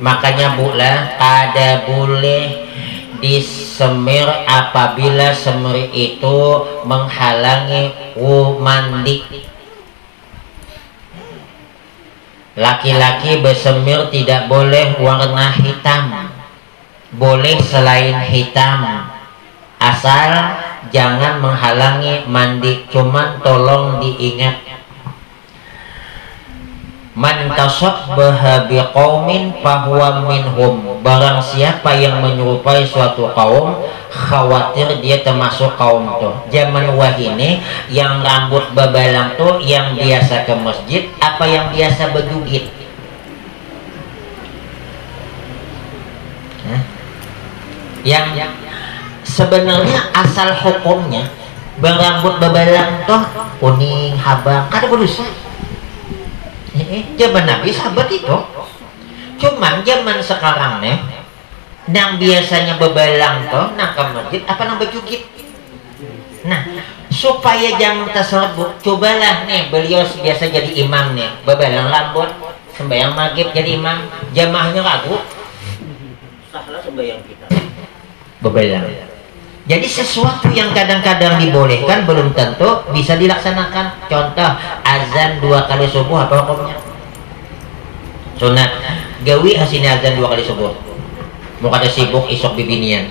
Makanya bulah ada boleh disemir apabila semir itu menghalangi mandi. Laki-laki bersemir tidak boleh warna hitam, boleh selain hitam, asal jangan menghalangi mandi. Cuman tolong diingat, man tashabbaha biqaumin fahuwa minhum. Barang siapa yang menyerupai suatu kaum, khawatir dia termasuk kaum tuh. Zaman wahini yang rambut bebalang tuh yang biasa ke masjid apa yang biasa berjugit? Yang sebenarnya asal hukumnya berambut bebalang tuh kuning habang kada berdosa. Zaman Nabi sahabat itu. Cuman zaman sekarang nih, nang biasanya bebalang toh nang ke masjid apa nang berjugit. Nah, supaya jangan tersebut, cobalah nih beliau biasa jadi imam nih, bebalang rambut, sembahyang maghrib jadi imam, jamaahnya ragu, salah sembahyang kita. Bebalang. Jadi sesuatu yang kadang-kadang dibolehkan belum tentu bisa dilaksanakan. Contoh azan 2 kali subuh apa hukumnya? Sunat. Gawi hasilnya azan 2 kali subuh. Mau kada sibuk isok bibinian.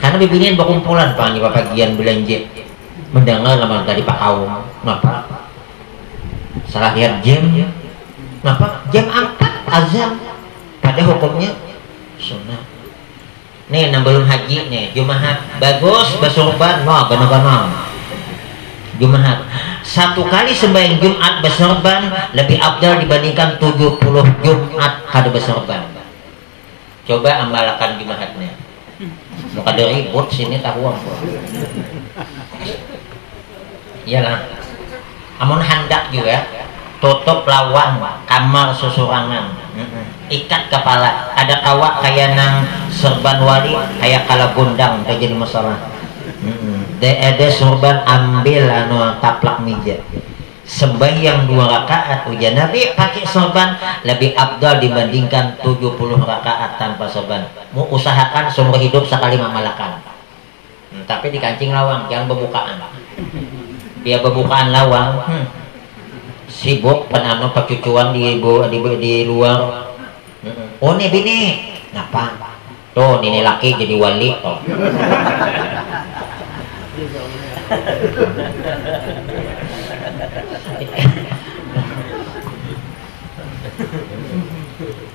Karena bibinian berkumpulan pak di bagian belanja. Mendengar nama tadi Pak Kaum. Ngapa? Salah lihat jam. Ngapa? Jam 4 azan. Pada hukumnya sunat. Nih nang belum haji nih Jumaat bagus bersorban no gana-gana. Jumaat 1 kali sembahyang Jumat bersorban lebih afdal dibandingkan 70 Jumat kada bersorban. Coba amalkan Jumaatnya. Mau kada ribut sini tahu apa. Iyalah. Amun hendak juga tutup lawang kamar susurangan. Ikat kepala, ada kawak kayak nang serban wali kayak kala gundang terjadi masalah. Ada sorban ambil anu taplak meja. Sembahyang 2 rakaat ujian Nabi pakai sorban lebih afdal dibandingkan 70 rakaat tanpa sorban. Mau usahakan seumur hidup sekali mamalakan. Tapi di kancing lawang jangan berbukaan. Biar berbukaan lawang sibuk penano pacucuan di luar. Oh nih bini, ngapa? Tuh ini laki jadi wali toh.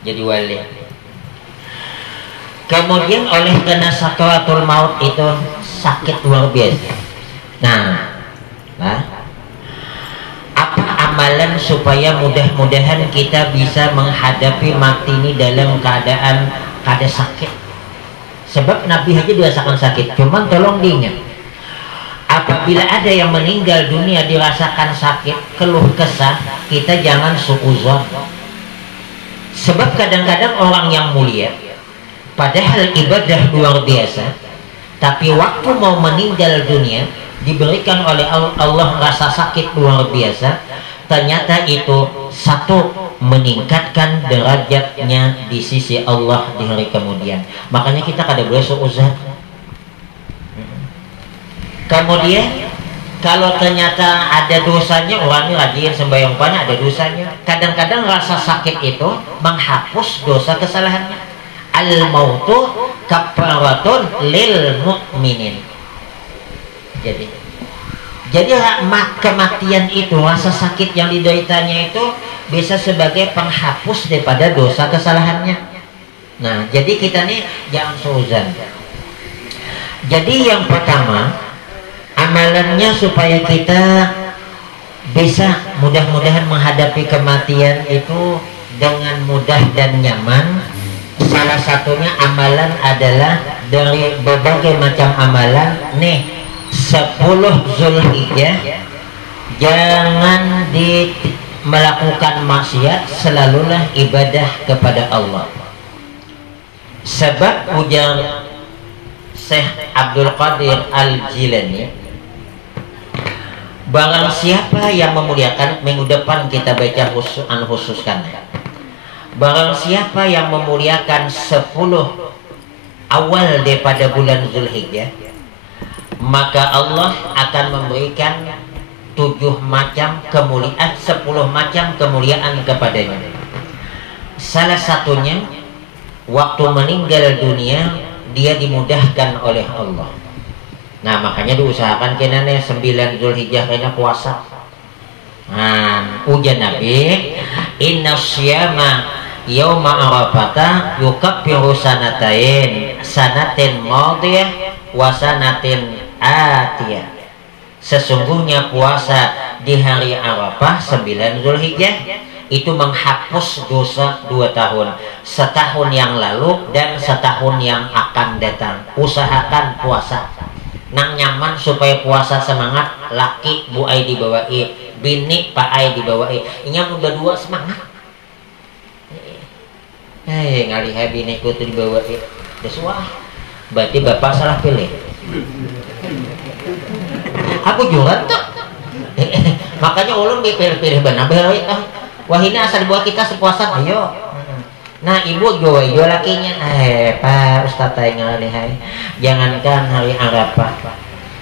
Jadi wali. Kemudian oleh kena sakaratul maut itu sakit luar biasa. Nah, apa amalan supaya mudah-mudahan kita bisa menghadapi mati ini dalam keadaan kada sakit? Sebab Nabi haji dirasakan sakit. Cuman tolong diingat, apabila ada yang meninggal dunia dirasakan sakit, keluh kesah, kita jangan suuzon. Sebab kadang-kadang orang yang mulia padahal ibadah luar biasa, tapi waktu mau meninggal dunia diberikan oleh Allah rasa sakit luar biasa. Ternyata itu satu meningkatkan derajatnya di sisi Allah di hari kemudian. Makanya kita kada boleh suuzon. Kemudian kalau ternyata ada dosanya, orang rajin sembahyang banyak ada dosanya. Kadang-kadang rasa sakit itu menghapus dosa kesalahannya. Al-mautu kafaratun lil mu'minin. Jadi kematian itu, rasa sakit yang dideritanya itu bisa sebagai penghapus daripada dosa kesalahannya. Nah, jadi kita nih jangan suuzon. Jadi yang pertama, amalannya supaya kita bisa mudah-mudahan menghadapi kematian itu dengan mudah dan nyaman. Salah satunya amalan adalah dari berbagai macam amalan nih 10 Zulhijjah jangan melakukan maksiat, selalulah ibadah kepada Allah. Sebab ujar Syekh Abdul Qadir Al-Jilani, barang siapa yang memuliakan, minggu depan kita baca khususkan, barang siapa yang memuliakan 10 awal daripada bulan Zulhijjah, maka Allah akan memberikan 7 macam kemuliaan, 10 macam kemuliaan kepadanya. Salah satunya waktu meninggal dunia dia dimudahkan oleh Allah. Nah, makanya diusahakan kena 9 Zulhijjah kena puasa. Nah, ujian Nabi, inna syama yauma arafata yukaffiru sanatin madiyah wa sanatin atiyah. Sesungguhnya puasa di hari Arafah 9 Zulhijjah itu menghapus dosa 2 tahun, setahun yang lalu dan setahun yang akan datang. Usahakan puasa nang nyaman supaya puasa semangat. Laki Bu Ai dibawai, bini Pak Ai dibawai, inya udah 2 semangat. Ngalihai bini ku tuh dibawai desuah, berarti bapak salah pilih. Aku juga tuh. Makanya ulun pilih-pilih benar baik. Wah, ini asal buat kita sepuasan, ayo. Nah, ibu jual lakinya. Pak Ustaz ngalihai. Jangankan hari Arafah,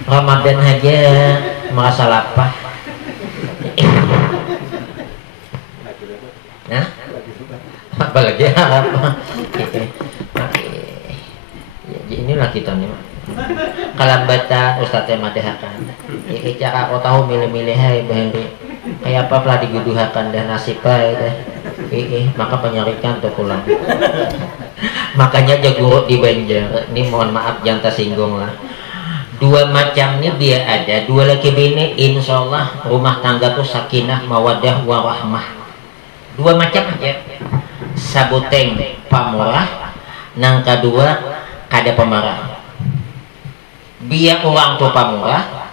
Ramadan aja merasa lapar. Nah, apalagi Arafah. Inilah kita nih. Kalambatan Ustaz madahakan. Cara aku tahu milih-milih hai bahari. Kayak apa pula diguduhakan dan nasib baik dah. Maka penyarikan tuh pulang. Makanya jaguruk di Banjar. Ini mohon maaf jangan tersinggung lah. 2 macam nih biar ada. 2 laki bini, insya Allah rumah tangga tuh sakinah mawadah warahmah. 2 macam aja. Sabuteng pamurah, nang kedua kada pemarah. Biar orang tua pamurah,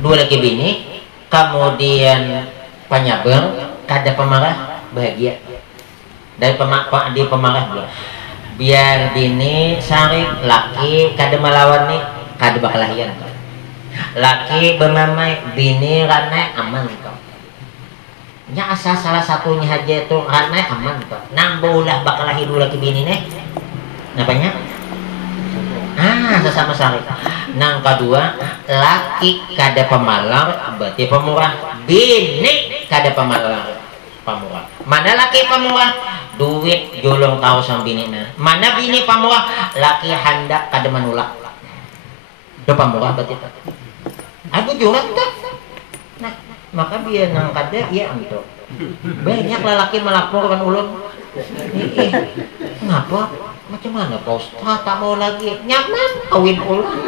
2 laki bini, kemudian penyabar, kada pemarah, bahagia. Dari pemarah dua. Biar bini sarik, laki kada melawan nih, kada bakalahian. Laki bermamai, bini ranai aman kau. Nya asal salah satunya aja itu ranai aman kau. Nang baulah bakalahi 2 laki bini nih. Napanya? Sesama sarik. Nang kedua, laki kada pemalar berarti pemurah, bini kada pemalar pemurah. Mana laki pemurah? Duit jolong tahu sang bini na. Mana bini pemurah? Laki hendak kada menolak. Do pemurah berarti. Aku jurat tak. Nah, maka biar nang kada iya untuk. Banyak lelaki melaporkan ulun. Kenapa? Macam mana Pak Ustaz, tak mau lagi nyaman kawin ulang.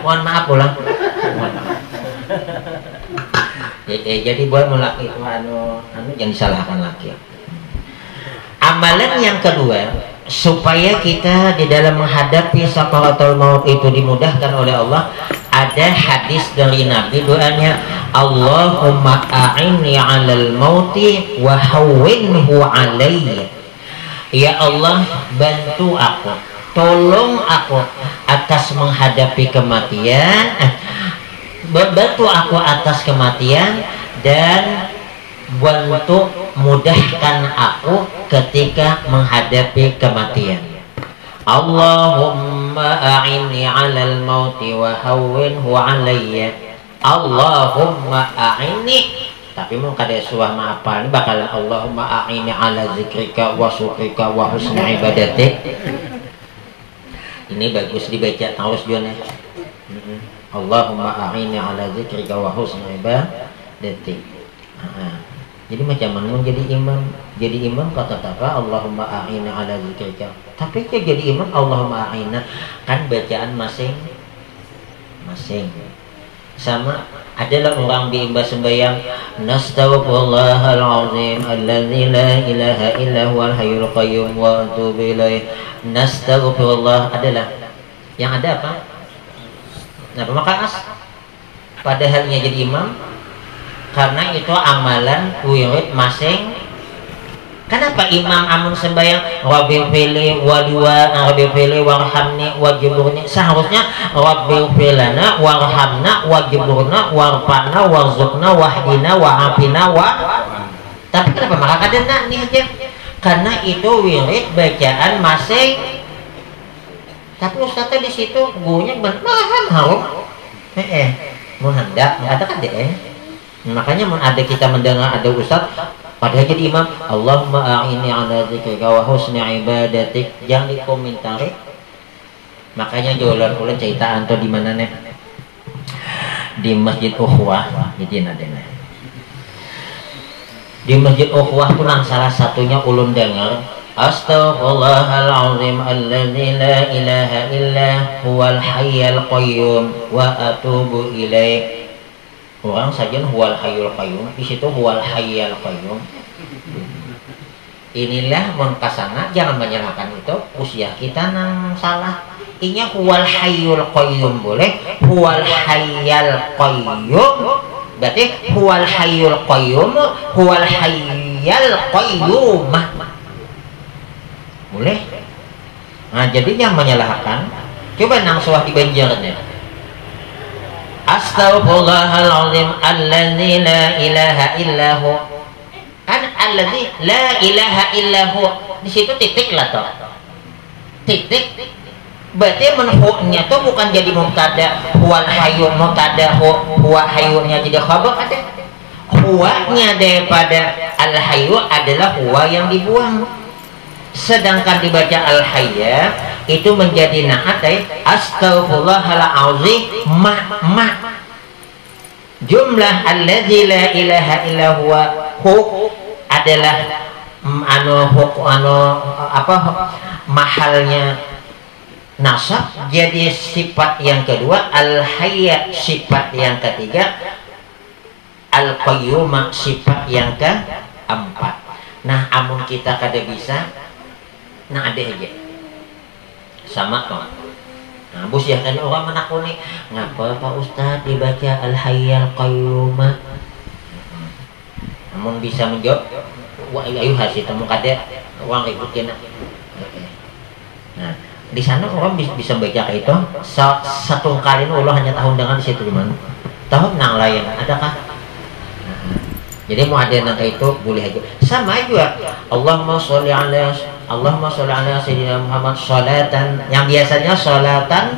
Mohon maaf ulang. Jadi buat melaki itu anu jangan disalahkan laki. Amalan yang kedua supaya kita di dalam menghadapi sakaratul maut itu dimudahkan oleh Allah, ada hadis dari Nabi, doanya Allahumma a'inni 'alal mauti wa hawwinhu 'alayya. Ya Allah, bantu aku, tolong aku atas menghadapi kematian, bantu aku atas kematian, dan bantu mudahkan aku ketika menghadapi kematian. Allahumma a'inni 'alal mauti wa hawwinhu 'alayya. Allahumma a'inni, tapi mau kada suah apa ini bakalan Allahumma a'inni 'ala zikrika wa syukrika wa husni ibadatik. Ini bagus dibaca terus Jon. Allahumma a'inni 'ala zikrika wa husni ibadatik. Jadi macam mana mau jadi imam kata apa Allahumma a'inna 'ala zikrika. Tapi ya jadi imam Allahumma a'inna kan bacaan masing-masing. Sama adalah orang diimba sembahyang nastaghfirullahal azim alladzi la ilaha illa huwal hayyul qayyum wa atubu ilaih. Nastaghfirullah adalah yang ada apa? Nah, maka padahalnya jadi imam karena itu amalan wirid masing. Kenapa imam amun sembahyang Rabbil fili waliwa Rabbil fili warhamni wajburni, seharusnya Rabbil filana warhamna wajburna warfa'na warzuqna wahdina wa'afina tapi kenapa maka kadang nih aja karena itu wirid bacaan masing. Tapi ustaznya di situ gurunya benar harus mau hendak ada kan deh. Makanya ada kita mendengar ada ustaz padahal jadi imam Allahumma a'inni 'ala zikrika wa husni ibadatik, jangan dikomentari. Makanya jualan ulang cerita anto di mana nih di Masjid Ukhuwah. Jadi nadena di Masjid Ukhuwah tuh salah satunya ulun dengar Astaghfirullahalazim alladzi la ilaha illa huwal hayyul qayyum wa atubu ilaih. Orang saja huwal hayyul qayyum, di situ huwal hayyul qayyum. Inilah munkasana, jangan menyalahkan itu usia kita nang salah. Inya huwal hayyul qayyum boleh, huwal hayyul qayyum. Berarti huwal hayyul qayyum, huwal hayyul qayyum. Boleh. Nah, jadi jangan menyalahkan. Coba nang suah di Banjarnya. Astaghfirullahalazim alladzi la ilaha illahu. Kan alladzi la ilaha illahu. Di situ titik lah toh. Titik. Berarti menhunya tuh bukan jadi mubtada, huwal hayyu mubtada, huwa hayyunya jadi khabar ada. Huwanya daripada al hayyu adalah huwa yang dibuang. Sedangkan dibaca al hayya itu menjadi naat dari astaghfirullahalazim ma jumlah alladzi la ilaha illa huwa adalah mahalnya nasab, jadi sifat yang kedua, al hayya sifat yang ketiga, al qayyum sifat yang keempat. Nah amun kita kada bisa nah ada aja sama toh. Nah bos ya kan orang menakuni ngapa Pak Ustaz dibaca al hayyul qayyum. Namun bisa menjawab wa ayu hasil temu kada uang ikutin. Nah di sana orang bisa baca itu satu kali Allah hanya tahun dengan di situ di mana tahun nang lain adakah? Jadi mau ada yang itu boleh aja. Sama juga Allahumma sholli ala sayyidina Muhammad sholatan, yang biasanya sholatan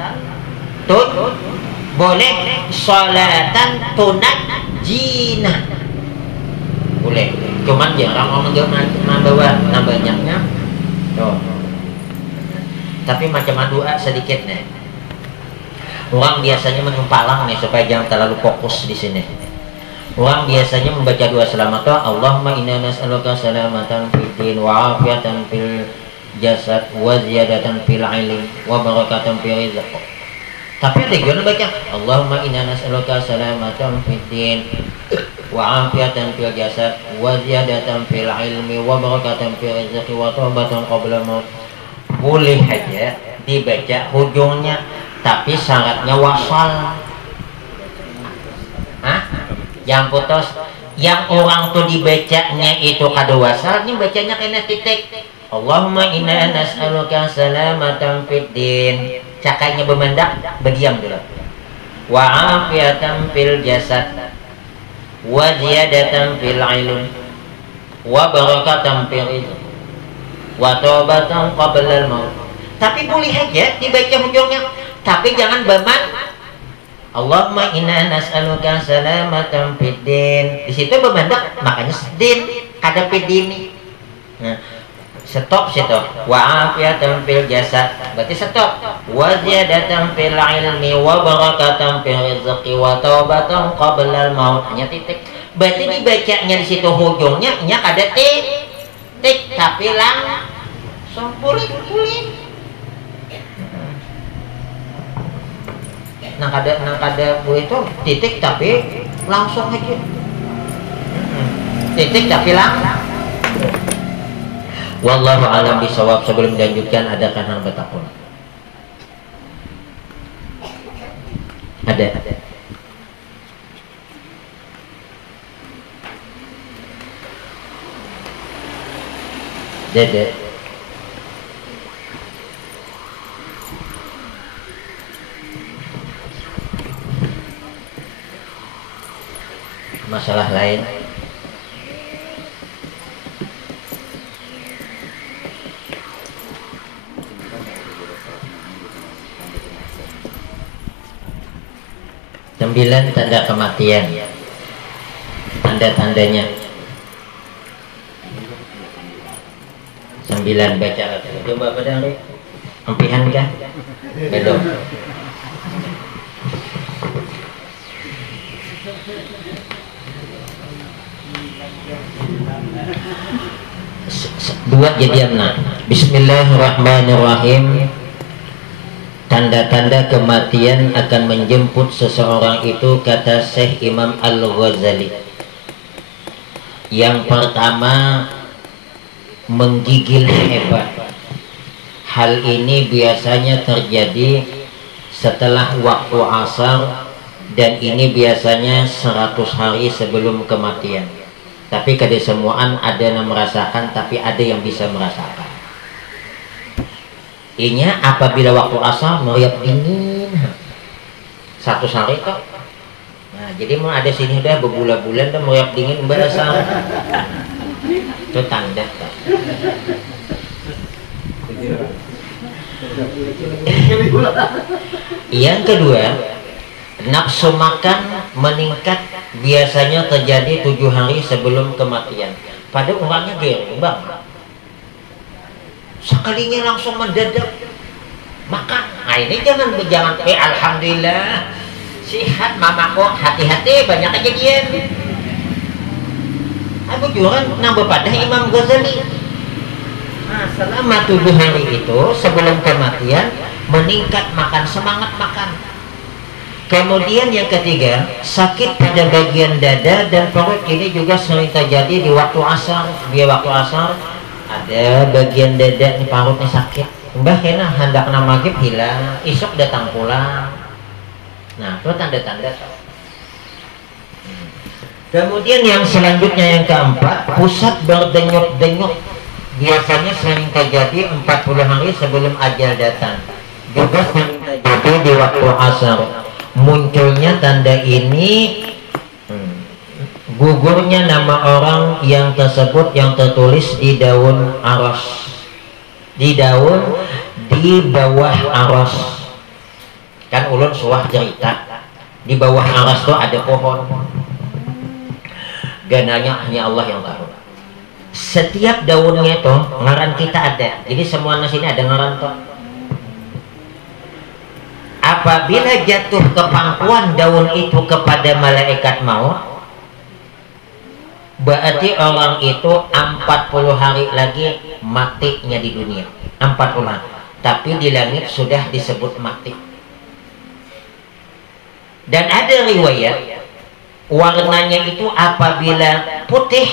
boleh sholatan tunajjina. Boleh. Cuman jarang orang nambahnya. Tuh. Tapi macam doa sedikit nih. Orang biasanya menumpalang nih supaya jangan terlalu fokus di sini. Orang biasanya membaca doa selamat doa Allahumma inna nas'aluka salamatan fid din wa afiatan fil jasad wa ziyadatan fil ilm wa barakatan fil rizq. Tapi ada juga baca Allahumma inna nas'aluka salamatan fid din wa afiatan fil jasad wa ziyadatan fil ilmi wa barakatan fil rizq wa taubatan qabla maut. Boleh aja dibaca ujungnya, tapi syaratnya wasal. Yang putus, yang orang tuh dibacanya itu kada wasal, ini bacanya kena titik. Allahumma inna nas'aluka salamatan fid din. Cakainya bemendak, berdiam dulu. Wa afiatan fil jasad wa ziyadatan fil ilm wa barakatan fil rizq wa taubatan qabla al-maut. Tapi boleh aja dibaca ujungnya, tapi jangan beban. Allahumma inna nas'aluka salamatan fid din. Di situ bebandak, makanya din kada fid din. Nah, stop situ. Wa afiatan fil jasad. Berarti stop. Wa ziyadatan fil ilmi wa barakatan fil rizqi wa taubatan qabla al-maut. Hanya titik. Berarti dibacanya di situ ujungnya nya kada tik tapi langsung pulih. Nang kada bu itu titik tapi langsung aja. Titik tapi langsung. Wallahu a'lam bishawab. Sebelum dilanjutkan ada kan hang betapun. Ada. Dede. Masalah lain. Sembilan tanda kematian. Tanda-tandanya. 9 baca. Coba pada hari. Empihan kah? Bedo. Dua jadi 6. Bismillahirrahmanirrahim. Tanda-tanda kematian akan menjemput seseorang itu, kata Syekh Imam Al-Ghazali. Yang pertama, menggigil hebat. Hal ini biasanya terjadi setelah waktu asar, dan ini biasanya 100 hari sebelum kematian. Tapi kada semuaan ada yang merasakan, tapi ada yang bisa merasakan. Inya apabila waktu asar meriap dingin 100 hari toh. Nah, jadi mau ada sini udah berbulan-bulan dan meriap dingin berasal. Itu tanda toh. Yang kedua, nafsu makan meningkat, biasanya terjadi 7 hari sebelum kematian. Pada orangnya gering bang, sekalinya langsung mendadak makan. Nah ini jangan alhamdulillah sihat mamaku, hati-hati banyak kejadian. Aku juga nambah pada Imam Ghazali. Nah, selama 7 hari itu sebelum kematian meningkat makan, semangat makan. Kemudian yang ketiga, sakit pada bagian dada dan perut. Ini juga sering terjadi di waktu asar. Dia waktu asar ada bagian dada di perutnya sakit. Mbah kena hendak maghrib hilang, isok datang pulang. Nah, itu tanda-tanda. Kemudian yang selanjutnya yang keempat, pusat berdenyut-denyut. Biasanya sering terjadi 40 hari sebelum ajal datang. Juga sering terjadi di waktu asar. Munculnya tanda ini gugurnya nama orang yang tersebut yang tertulis di daun aros, di bawah aros. Kan ulun suah cerita di bawah aros tuh ada pohon, gananya hanya Allah yang tahu. Setiap daunnya itu ngaran kita ada, jadi semua nasi ini ada ngaran tuh. Apabila jatuh ke pangkuan daun itu kepada malaikat maut, berarti orang itu 40 hari lagi matinya di dunia. 40 hari. Tapi di langit sudah disebut mati. Dan ada riwayat warnanya itu apabila putih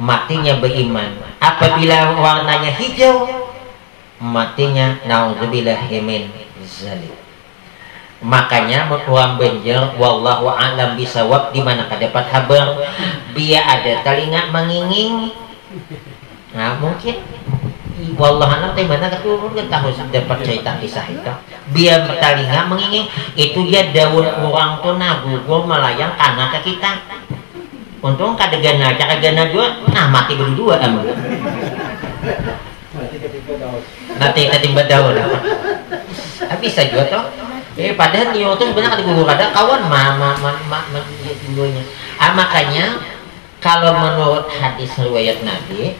matinya beriman, apabila warnanya hijau matinya naudzubillahi min zalim. Makanya orang benjer wallahu a'lam bisawab, di mana dapat kabar dia ada telinga menginging. Nah mungkin wallahu a'lam di mana keturun tahu dapat cerita kisah itu. Dia telinga menginging itu dia daun orang tuh nagugur melayang karena ke kita. Untung kadegana, cakagana dua, nah mati berdua amun. Nanti timba daun. Bisa juga toh. Padahal dia itu sebenarnya ada gugur ada kawan tinggalnya. Makanya kalau menurut hadis riwayat Nabi,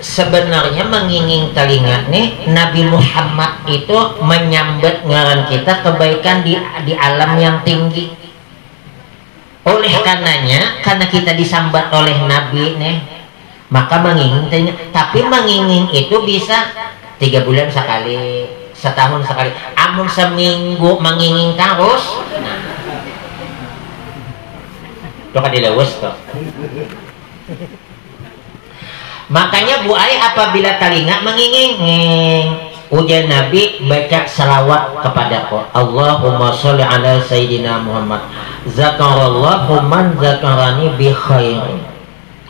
sebenarnya menginging telinga nih Nabi Muhammad itu menyambut ngaran kita kebaikan di alam yang tinggi. Oleh karenanya, karena kita disambat oleh Nabi nih, maka menginging telinga. Tapi menginging itu bisa 3 bulan sekali, setahun sekali. Amun seminggu menginging terus, nah, itu kan dilewes tuh. Makanya Bu Ai apabila telinga menginging, ujian Nabi baca salawat kepadaku. Allahumma sholli ala Sayyidina Muhammad. Zakarallahu man zakarani bi khairin.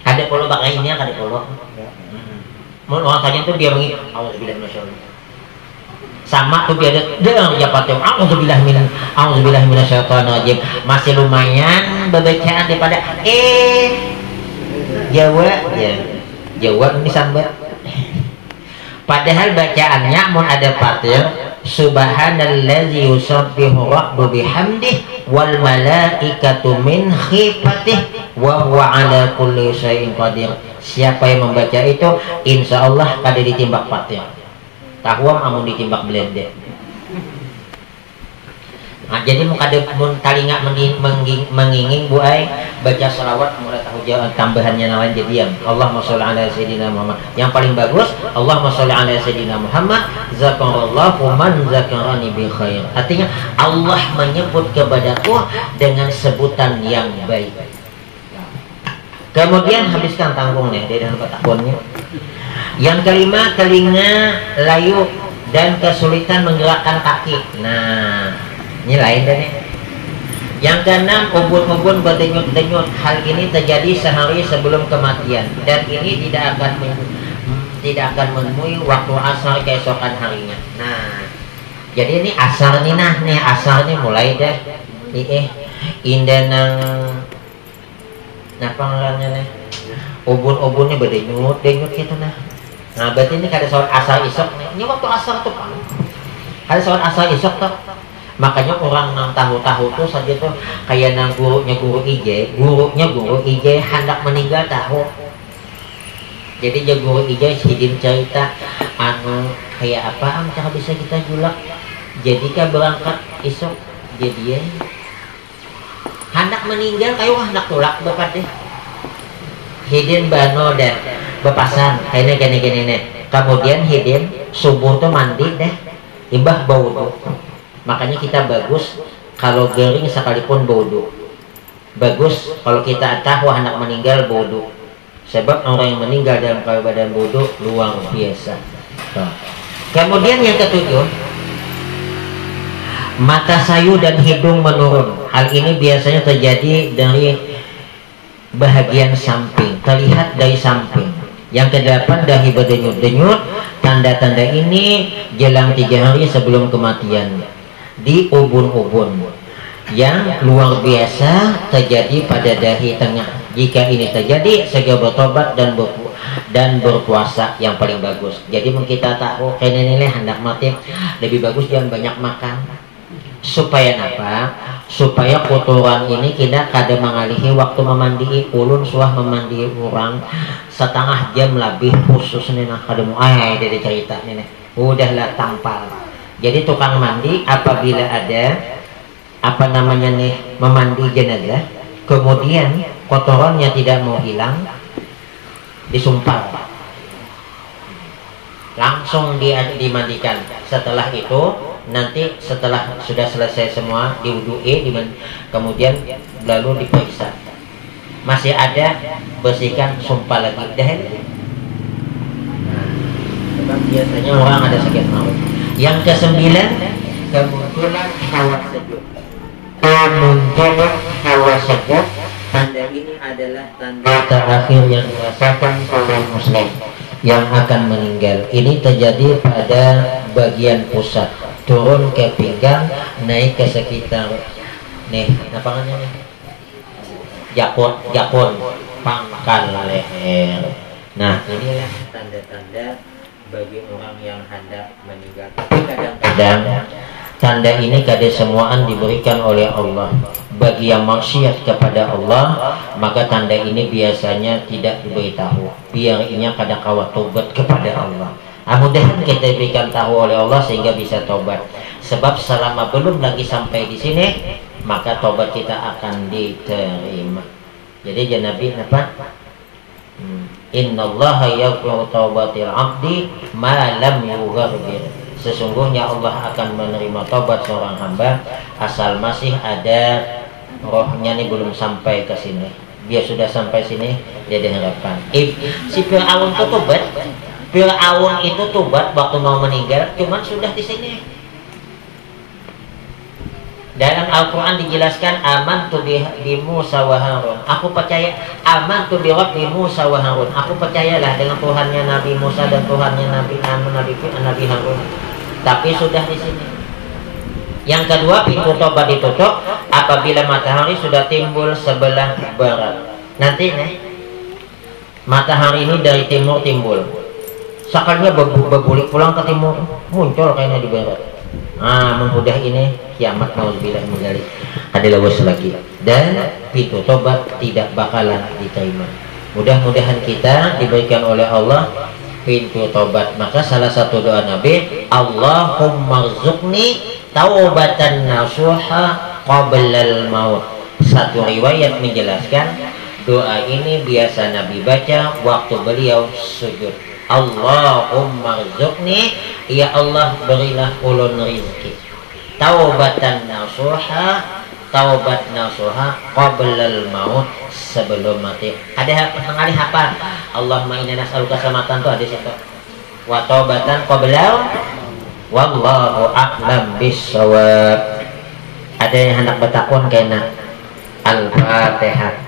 Ada polo pakai ini ada polo. Mau orang tanya tuh dia mengi, auzubillahi minasyaitonir. Sama tuh dia ada ya patut auzubillahi minasyaitonir rajim. Masih lumayan bacaan daripada Jawa ya. Jawa ini sambat. Padahal bacaannya mun ada fatir subhanallazi yusabbihu rabbu bihamdih wal malaikatu min khifatih wa huwa ala kulli syai'in qadir. Siapa yang membaca itu insya Allah kada ditimbak fatir. Tahuam amun ditimbak belende. Nah, jadi mun talinga menginging Bu Ai baca salawat mulai tahu jawab tambahannya lain jadi yang Allahumma sholli ala sayyidina Muhammad. Yang paling bagus Allahumma sholli ala sayyidina Muhammad zakarallahu man zakarani bi khair. Artinya Allah menyebut kepadaku dengan sebutan yang baik. Kemudian habiskan tanggungnya dari dalam petakonnya. Yang kelima, telinga layu dan kesulitan menggerakkan kaki. Nah, ini lain deh. Yang keenam, ubun-ubun berdenyut-denyut. Hal ini terjadi sehari sebelum kematian dan ini tidak akan menemui waktu asar keesokan harinya. Nah, jadi ini asar nih nih asarnya mulai deh. Indah nang apa ngarannya nih? Ubun-ubunnya berdenyut gitu nah. Nah, berarti ini kada sholat asar isok nih. Ini waktu asar tuh Pak. Kada sholat asar isok tuh. Makanya orang nang tahu-tahu tuh saja tuh kayak nang gurunya guru IJ hendak meninggal tahu. Jadi ya guru IJ sidin cerita anu kayak apa cara bisa kita julak. Jadi kan berangkat isok jadi hendak meninggal kayak hendak tulak bapak deh. Hidin bano dan bepasan kayaknya gini. Kemudian hidin subuh tuh mandi deh ibah bau. Makanya kita bagus kalau gering sekalipun bodoh. Bagus kalau kita tahu anak meninggal bodoh. Sebab orang yang meninggal dalam keadaan bodoh luar biasa. Kemudian yang ketujuh, mata sayu dan hidung menurun. Hal ini biasanya terjadi dari bahagian samping, terlihat dari samping. Yang kedelapan, dahi berdenyut-denyut. Tanda-tanda ini jelang 3 hari sebelum kematian. Di ubun-ubun yang luar biasa terjadi pada dahi tengah. Jika ini terjadi, segera bertobat dan berpuasa yang paling bagus. Jadi kita tahu kayaknya nilai hendak mati lebih bagus jangan banyak makan. Supaya apa? Supaya kotoran ini kita kada mengalihi waktu memandi. Ulun suah memandi orang setengah jam lebih khusus nih nah kada mau dari cerita nih udahlah tampal. Jadi tukang mandi apabila ada apa namanya nih memandi jenazah, kemudian kotorannya tidak mau hilang, disumpal, langsung dimandikan. Setelah itu nanti setelah sudah selesai semua diwudu'i, kemudian lalu diperiksa. Masih ada bersihkan sumpal lagi dah. Nah, biasanya orang ada sakit maut. Yang ke-9, kemunculan hawa sejuk. Kemunculan hawa sejuk, tanda ini adalah tanda terakhir yang dirasakan oleh muslim yang akan meninggal. Ini terjadi pada bagian pusat, turun ke pinggang, naik ke sekitar nih, apa namanya nih? jakun pangkal leher. Nah, inilah tanda-tanda bagi orang yang hendak meninggal. Tapi kadang-kadang tanda ini kada semuaan diberikan oleh Allah. Bagi yang maksiat kepada Allah, maka tanda ini biasanya tidak diberitahu. Biar inya kada kawa tobat kepada Allah. Mudah-mudahan kita diberikan tahu oleh Allah sehingga bisa tobat. Sebab selama belum lagi sampai di sini, maka tobat kita akan diterima. Jadi Nabi apa? Innallaha yaghfiru taubatil abdi ma lam yughargir. Sesungguhnya Allah akan menerima taubat seorang hamba asal masih ada rohnya nih belum sampai ke sini. Dia sudah sampai sini, dia diharapkan. Si Fir'aun itu tobat. Fir'aun itu tobat waktu mau meninggal, cuman sudah di sini. Dalam Al-Quran dijelaskan amantu bi Musa wa Harun. Aku percaya amantu bi Rabbi Musa wa Harun. Aku percayalah dengan Tuhannya Nabi Musa dan Tuhannya Nabi Harun. Tapi sudah di sini. Yang kedua, pintu tobat ditutup apabila matahari sudah timbul sebelah barat. Nanti nih, matahari ini dari timur timbul. Sekalinya berbulik pulang ke timur, muncul kayaknya di barat. Menghudah ini kiamat nauzubillah min dzalik. Ada lawas lagi. Dan pintu tobat tidak bakalan diterima. Mudah-mudahan kita diberikan oleh Allah pintu tobat. Maka salah satu doa Nabi, Allahumma rzuqni taubatan nasuha qablal maut. Satu riwayat menjelaskan doa ini biasa Nabi baca waktu beliau sujud. Allahumma rzuqni, ya Allah berilah ulun rizki taubatan nasuha, taubat nasuha qablal maut, sebelum mati. Ada pengalih apa? Allahumma inna nas'aluka selamatan tuh ada situ. Wa taubatan qablal, wallahu a'lam bissawab. Ada yang hendak bertakun kena Al-Fatihah.